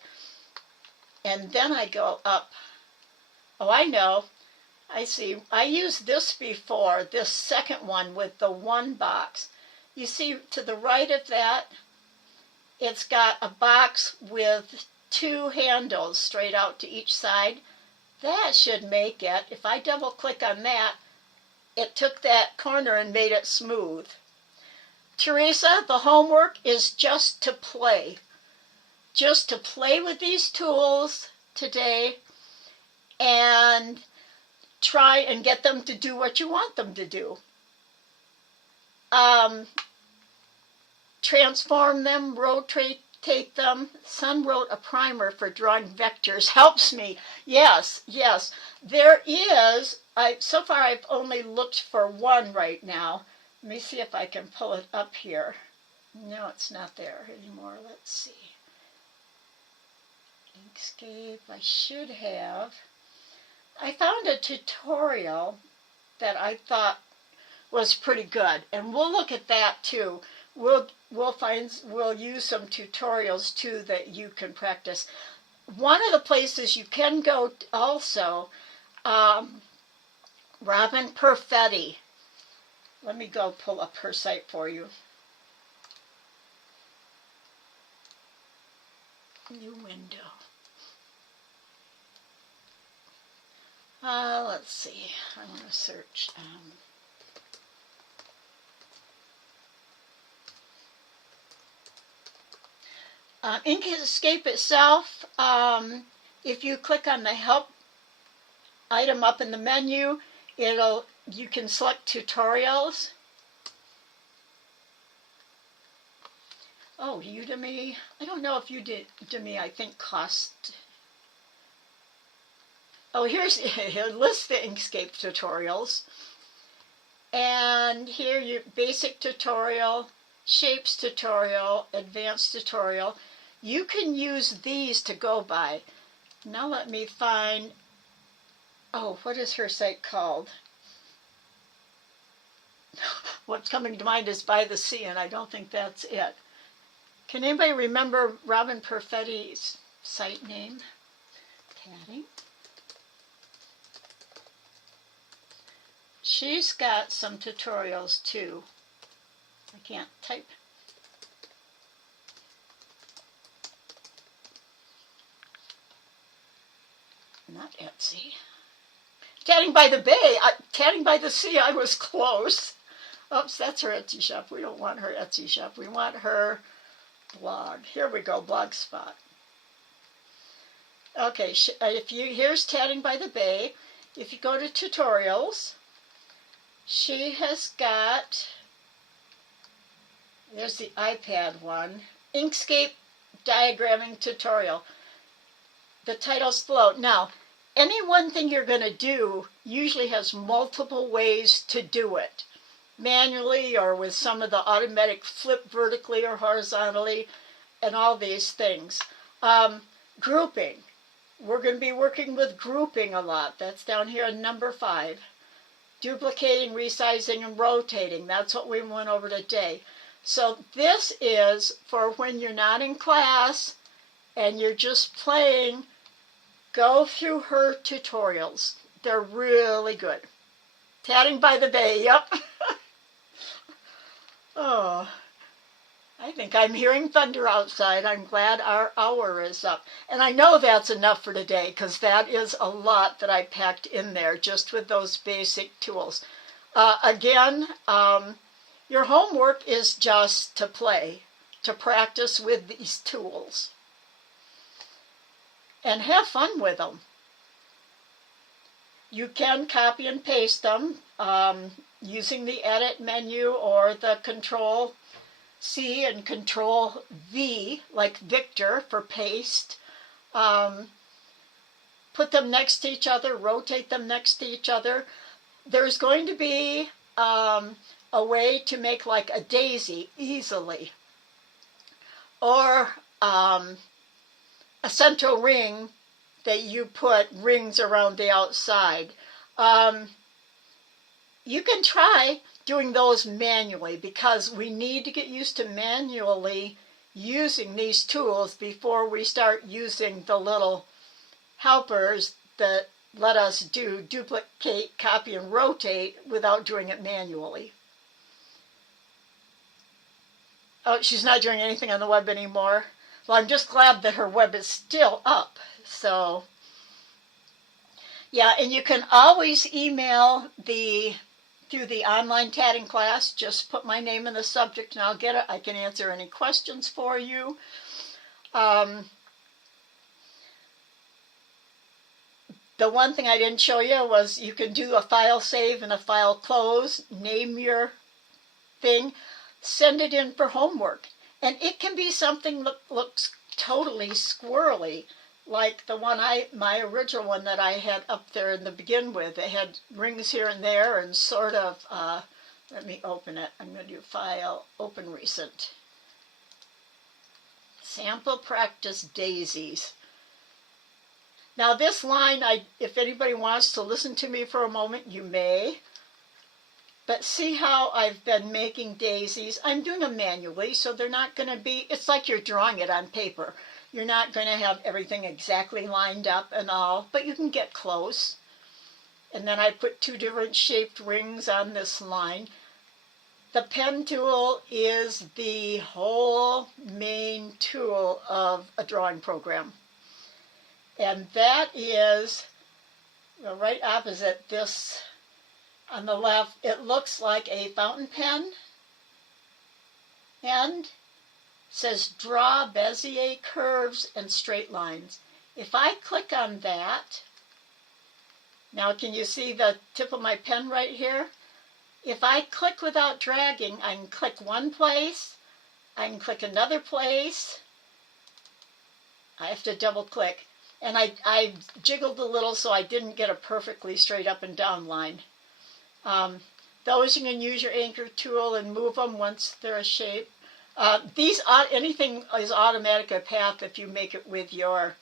and then I go up. Oh, I know. I see. I used this before, this second one with the one box. You see to the right of that, it's got a box with two handles straight out to each side. That should make it, if I double click on that, it took that corner and made it smooth. Teresa, the homework is just to play. Just to play with these tools today and try and get them to do what you want them to do. Transform them, rotate them. Sun wrote a primer for drawing vectors. Helps me. Yes. There is, so far I've only looked for one right now. Let me see if I can pull it up here. No, it's not there anymore. Let's see. Inkscape, I should have. I found a tutorial that I thought was pretty good, and we'll look at that too. We'll use some tutorials too that you can practice. One of the places you can go also, Robin Perfetti. Let me go pull up her site for you. New window. Let's see. I want to search. Inkscape itself, if you click on the help item up in the menu, you can select tutorials. Oh, Udemy. I don't know if Udemy, I think cost. Oh, it lists the Inkscape tutorials. And here you basic tutorial, shapes tutorial, advanced tutorial. You can use these to go by. Now let me find, oh, what is her site called? What's coming to mind is By the Sea, and I don't think that's it. Can anybody remember Robin Perfetti's site name? Tatting. She's got some tutorials too. I can't type. Not Etsy. Tatting by the Bay. Tatting by the Sea, I was close. Oops, that's her Etsy shop. We don't want her Etsy shop. We want her blog. Here we go, Blogspot. Okay, here's Tatting by the Bay. If you go to tutorials, she has got, there's the iPad one, Inkscape diagramming tutorial. The title's below. Now, any one thing you're going to do usually has multiple ways to do it. Manually or with some of the automatic flip vertically or horizontally and all these things. Grouping. We're going to be working with grouping a lot. That's down here in number 5. Duplicating, resizing, and rotating. That's what we went over today. So this is for when you're not in class and you're just playing. Go through her tutorials. They're really good. Tatting by the Bay, yep. Oh, I think I'm hearing thunder outside. I'm glad our hour is up. And I know that's enough for today because that is a lot that I packed in there just with those basic tools. Again, your homework is just to play, to practice with these tools. And have fun with them. You can copy and paste them using the Edit menu or the Control C and Control V, like Victor for paste. Put them next to each other, rotate them next to each other. There's going to be a way to make like a daisy easily. Or a central ring that you put rings around the outside. You can try doing those manually because we need to get used to manually using these tools before we start using the little helpers that let us do duplicate, copy, and rotate without doing it manually. Oh, she's not doing anything on the web anymore. Well, I'm just glad that her web is still up. So, yeah, and you can always email through the online tatting class. Just put my name in the subject and I'll get it. I can answer any questions for you. The one thing I didn't show you was you can do a file save and a file close. Name your thing. Send it in for homework. And it can be something that looks totally squirrely, like the one my original one that I had up there in the begin with. It had rings here and there and sort of, let me open it. I'm going to do File, Open Recent. Sample Practice Daisies. Now this line, if anybody wants to listen to me for a moment, you may. But see how I've been making daisies. I'm doing them manually, so they're not going to be, it's like you're drawing it on paper. You're not going to have everything exactly lined up and all, but you can get close. And then I put 2 different shaped rings on this line. The pen tool is the whole main tool of a drawing program. And that is right opposite this. On the left, it looks like a fountain pen and says Draw Bezier Curves and Straight Lines. If I click on that, now can you see the tip of my pen right here? If I click without dragging, I can click one place, I can click another place. I have to double click. And I jiggled a little so I didn't get a perfectly straight up and down line. Those you can use your anchor tool and move them once they're a shape. Anything is automatic a path if you make it with your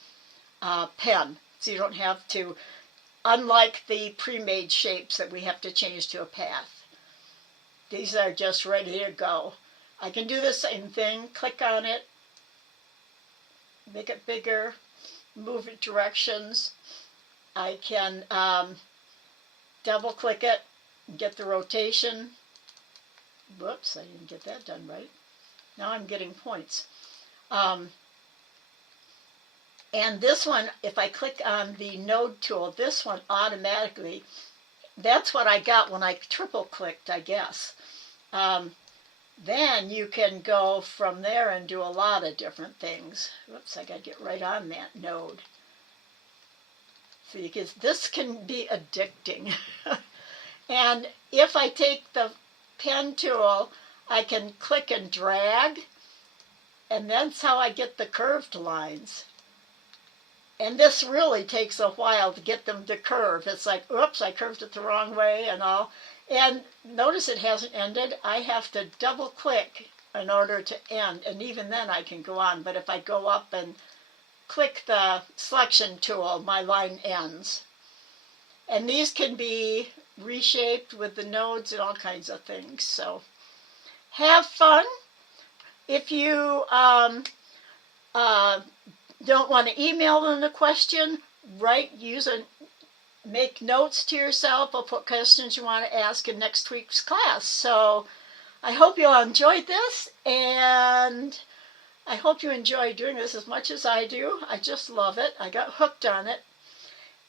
pen, so you don't have to, unlike the pre-made shapes that we have to change to a path. These are just ready to go. I can do the same thing, click on it, make it bigger, move it directions. I can double click it, get the rotation. Whoops, I didn't get that done right. Now I'm getting points. And this one, if I click on the node tool, this one automatically, that's what I got when I triple clicked, I guess. Then you can go from there and do a lot of different things. Whoops, I got to get right on that node. See, because this can be addicting. And if I take the pen tool, I can click and drag, and that's how I get the curved lines. And this really takes a while to get them to curve. It's like, oops, I curved it the wrong way and all. And notice it hasn't ended. I have to double click in order to end, and even then I can go on. But if I go up and click the selection tool, my line ends. And these can be reshaped with the nodes and all kinds of things. So have fun. If you don't want to email them the question, make notes to yourself or put questions you want to ask in next week's class. So I hope you all enjoyed this, and I hope you enjoy doing this as much as I do. I just love it. I got hooked on it.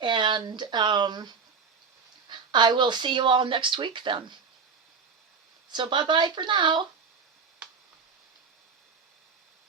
And I will see you all next week then. So bye-bye for now.